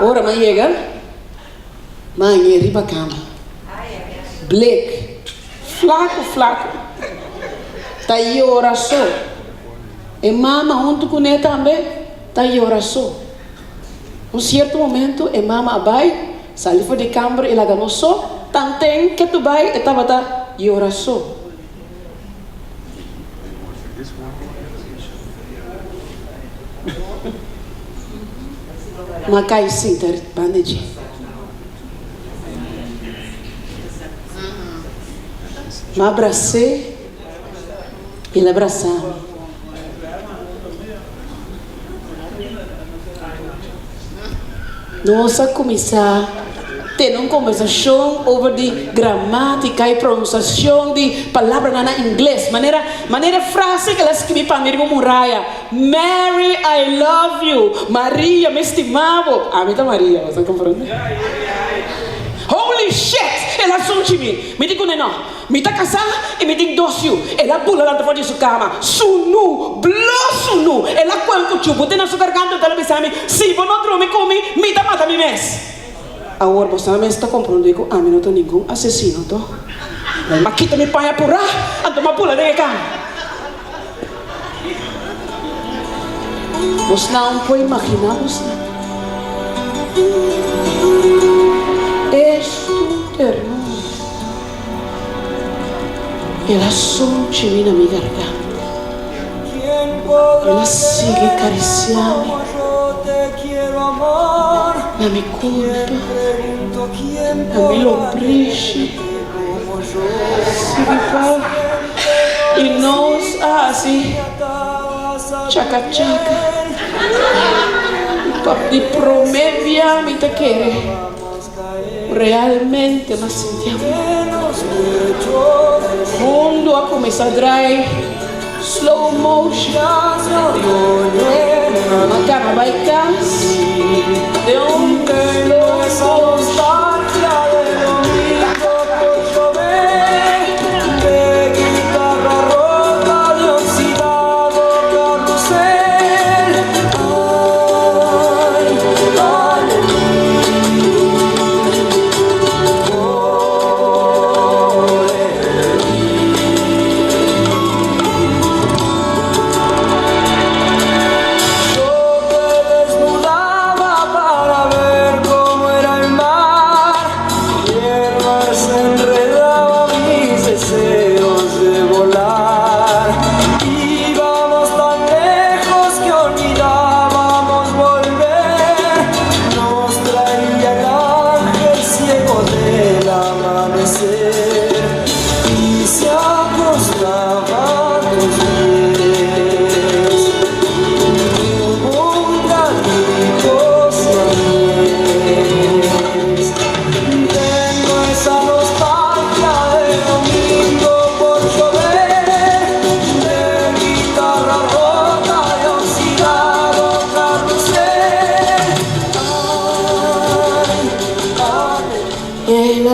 Ora ma llega, ma arriba a cama. Black, flaco. Tá ora só. E mama junto com ele também, tá ora só. Um certo momento, e mama vai, sai fora de câmara e ela ganhou só. Tantem que tu vai, e tava tá ora só. Mas cai sim, tá bandage. Me abracei, ele abraçava. Nós começar a ter uma conversação sobre gramática e pronunciação de palavras em inglês. Maneira frase que ela escreveu para mim como Muraya. Mary, I love you. Maria, me estimava. Ah, me tá Maria, você compreende? Holy shit! Ela só de mim. Me digo não. Me tá casada e me digo docio. Ela pula lá fora de sua cama. Sunu, sunu. Ela quando o chupo tem na sua garganta, ela pensa a mim. Se você não trouxe comigo, me tá mata me mês. Agora você não está compreendendo que a mim não tem nenhum assassino, tô? Mas quita me panha por lá, ando me pula de cá. Você não pode imaginar você. Esto terror. Ela sente na minha garganta. Ela sigue acariciando na minha culpa, na minha lombrice. E nós assim, chaca. De promedia me te quiere. Realmente nos sentimos mundo a começar a drive slow motion a cara vai casi de un slow motion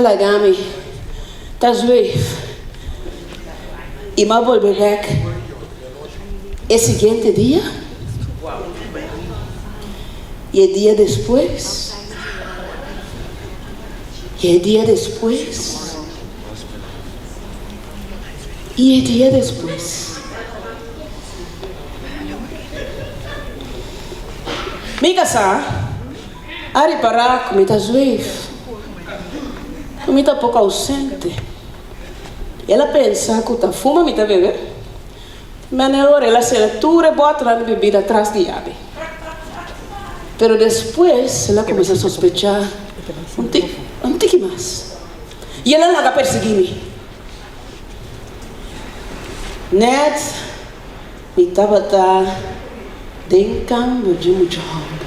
Lagami, talvez, e me volver back el seguinte dia e el dia depois e el dia depois e el dia depois. Me casar, a reparar como talvez. Me está pouco ausente. Ela pensa que está fuma, me está bebendo. Mas na hora ela se altura e bota a bebida atrás de llave. Pero depois ela começa a sospechar um tique mais. E ela larga perseguir-me. Net me estava de cambio de muito homem.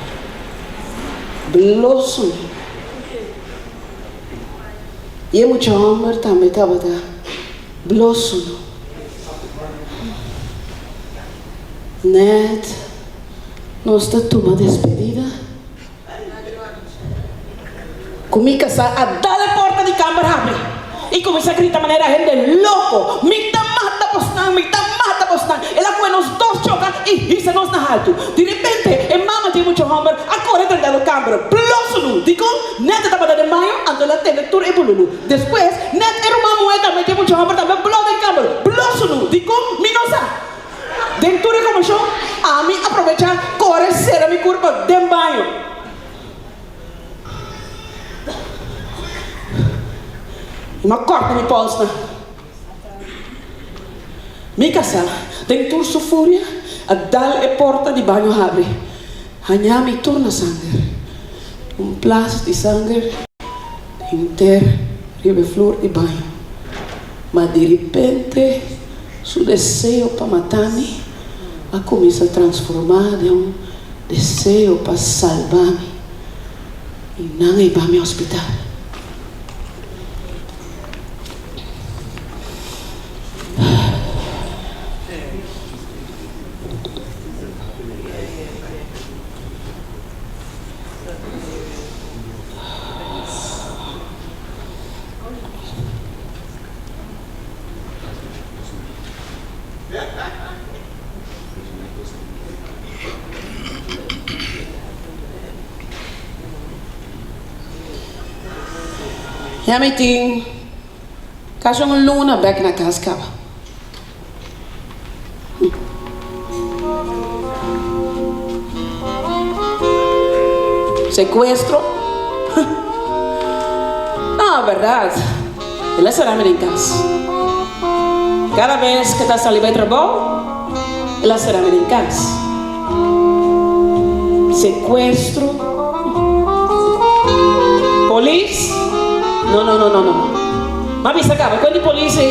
Blosso. E muito homem também estava blosso. Net, nós estamos tomando despedida. Comigo a dar a porta de câmara abre. E começa a gritar de maneira gente louco. Me está matando, me está vamos na alto. De repente, a mama tem muito hammer, agora tem dado câmera. Blosso, digo, net tá para de maio, ando lá tem tour e bululu. Depois, net era uma moeda, também tem muito hammer, também blow de câmera. Blosso, digo, minosa. Dentro de como show, a mim aproveitar, corre, será mi curva de maio. Uma corta mi polsna. Mi casa, dentro su furia, a dal e porta di bagno abre. Hanya mi torna sangue. Plas di sangue inter rive flor di bagno. Ma di repente su deseo pa matami a comienza a transformar de un deseo pa salvarmi. Y nang iba mi hospital. Ja, mijn ding. Kan je een luna back naar kaskap? Secuestro? No, verdad. Él será en casa. Cada vez que te saliva de trabajo, él será en casa. Secuestro. Police? No. Mas bisa ka, quando a polícia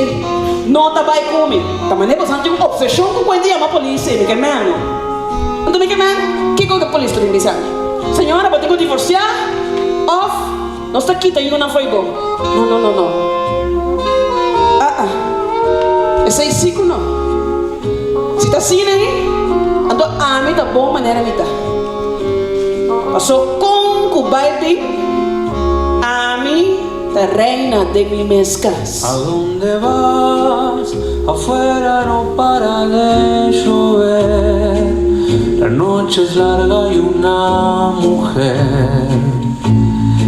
não tá vai comigo, também é bastante uma obsessão com quando chama a polícia, me quer mesmo. Então me quer mesmo, que coisa a polícia tem dizendo? Senhora, vou ter que divorciar? Off, não está aqui, tem não foi bom. Não. Esse é ciclo não. Se tá assim aí, então a mim da boa maneira me dá. Passou com o baile, a mim la reina de mi mezcas. ¿A dónde vas? Afuera no para de llover. La noche es larga y una mujer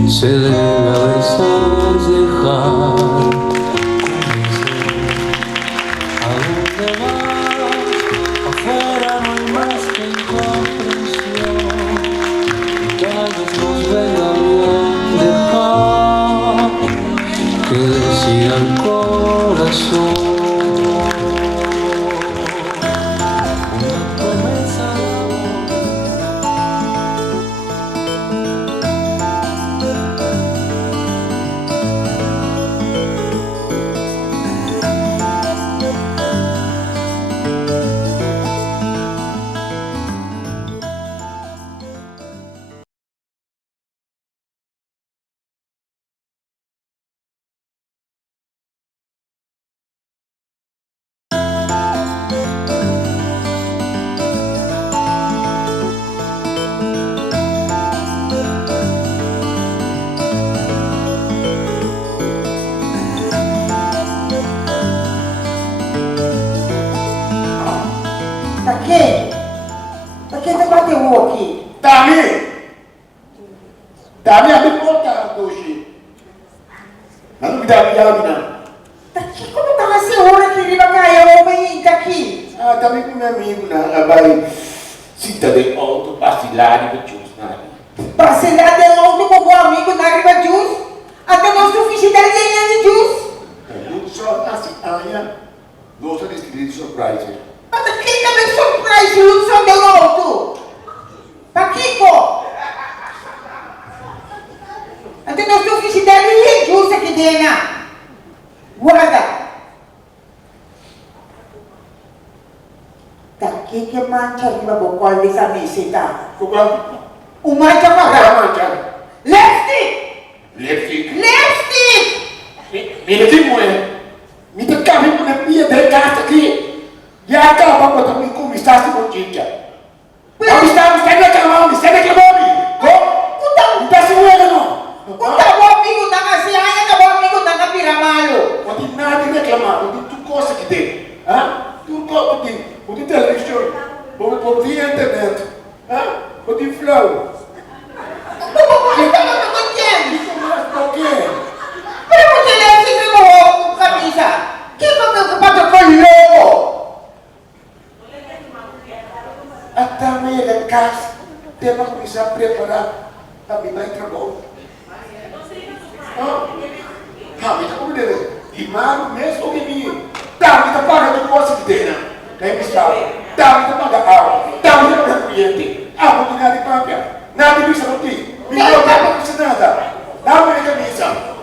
se debe a veces dejar. ¿A dónde vas? Afuera no hay más que incomprensión. Y tal vez nos venga bien dejar que decida el corazón. Una promesa Dami ambil kota doshi. Lalu kita jalan na. Daqui como tá a senhora que riba caiu bem daqui? Ah, kami com meu amigo na abai cita de auto pastilhar de jus na. Pastilhar de auto com o amigo na riba jus? Até nós não fiz ideia de jus. Eu só assim amanhã nossa descrição surprise. Mas daqui também surprise o som do auto. Paquico. Até nós não fiz ideia de jus aqui dentro. Guarda. Daqui que mancha riba bocol de camiseta. O mancha para. Lipstick. Mira que mulher. Me dá cabelo na pia de casa aqui. E acaba com a minha comissão com chicha. Vamos estar reclamando. Como? Não se mueve não. O amigo da Casiaia, o amigo da Piramalo. Não tem nada de reclamar, não tem tudo coisa que tem. Tu tem televisão, vamos por diante casa, tema começar a preparar para me dar trabalho. Kami tak boleh deh. Imam mes oke ni. Tahu kita pakai tu kuasa kita na. Kayak misal, tahu kita pakai awal, tahu kita pakai kliente. Apa tu nanti pakai? Nanti bisa roti. Bila tak bisa nada. Tahu mereka bisa.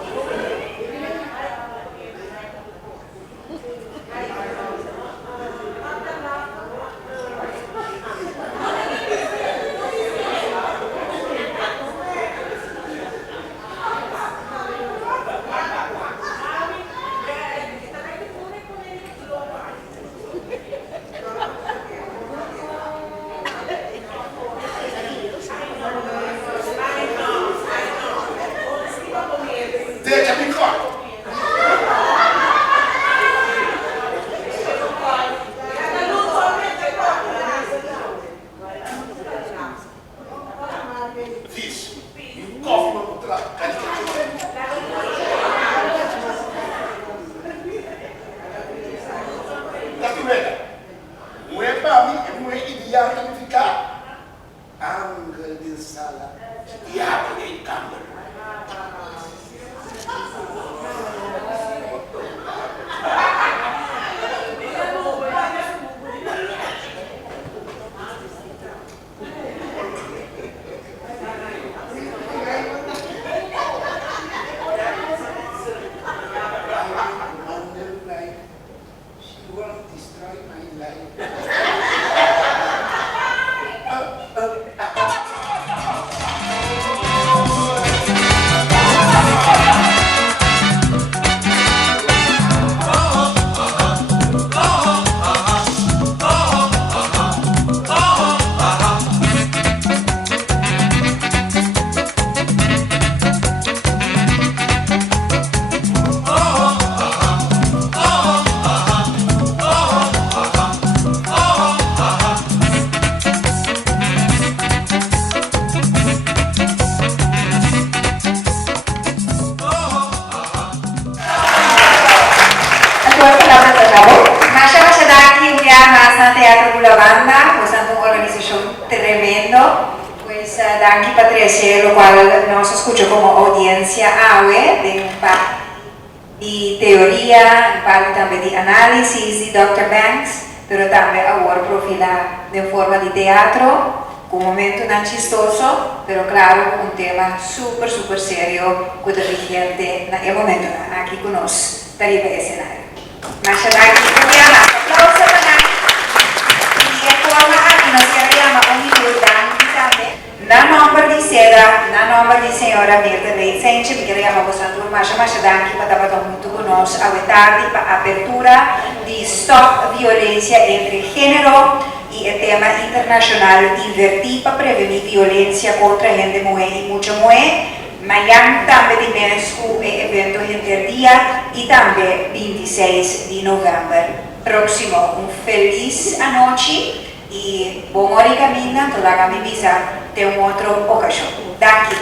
Danke Patricia, lo cual nos escuchó como audiencia AWE de un par de teoría, un par también de análisis de Dr. Banks, pero también ahora profila de forma de teatro, con un momento tan chistoso, pero claro, un tema súper serio, que es vigente en el momento aquí con nosotros, para el escenario. Masha Danke, aplauso para Danke. Y de forma aquí nos queríamos unir Danke también. Na nombre de Seda, na nombre de senhora Mirta Leite, me queria mostrar uma Masha Danke para estar muito conosco a tarde para a abertura de Stop Violência entre Gênero e o tema internacional Invertir para prevenir violência contra a gente mulher e muita mulher. Amanhã também tivemos o evento interdia e também 26 de novembro. Próximo, feliz noite. E bom hora e caminho, toda a minha visão, tem outra ocasião. Daqui.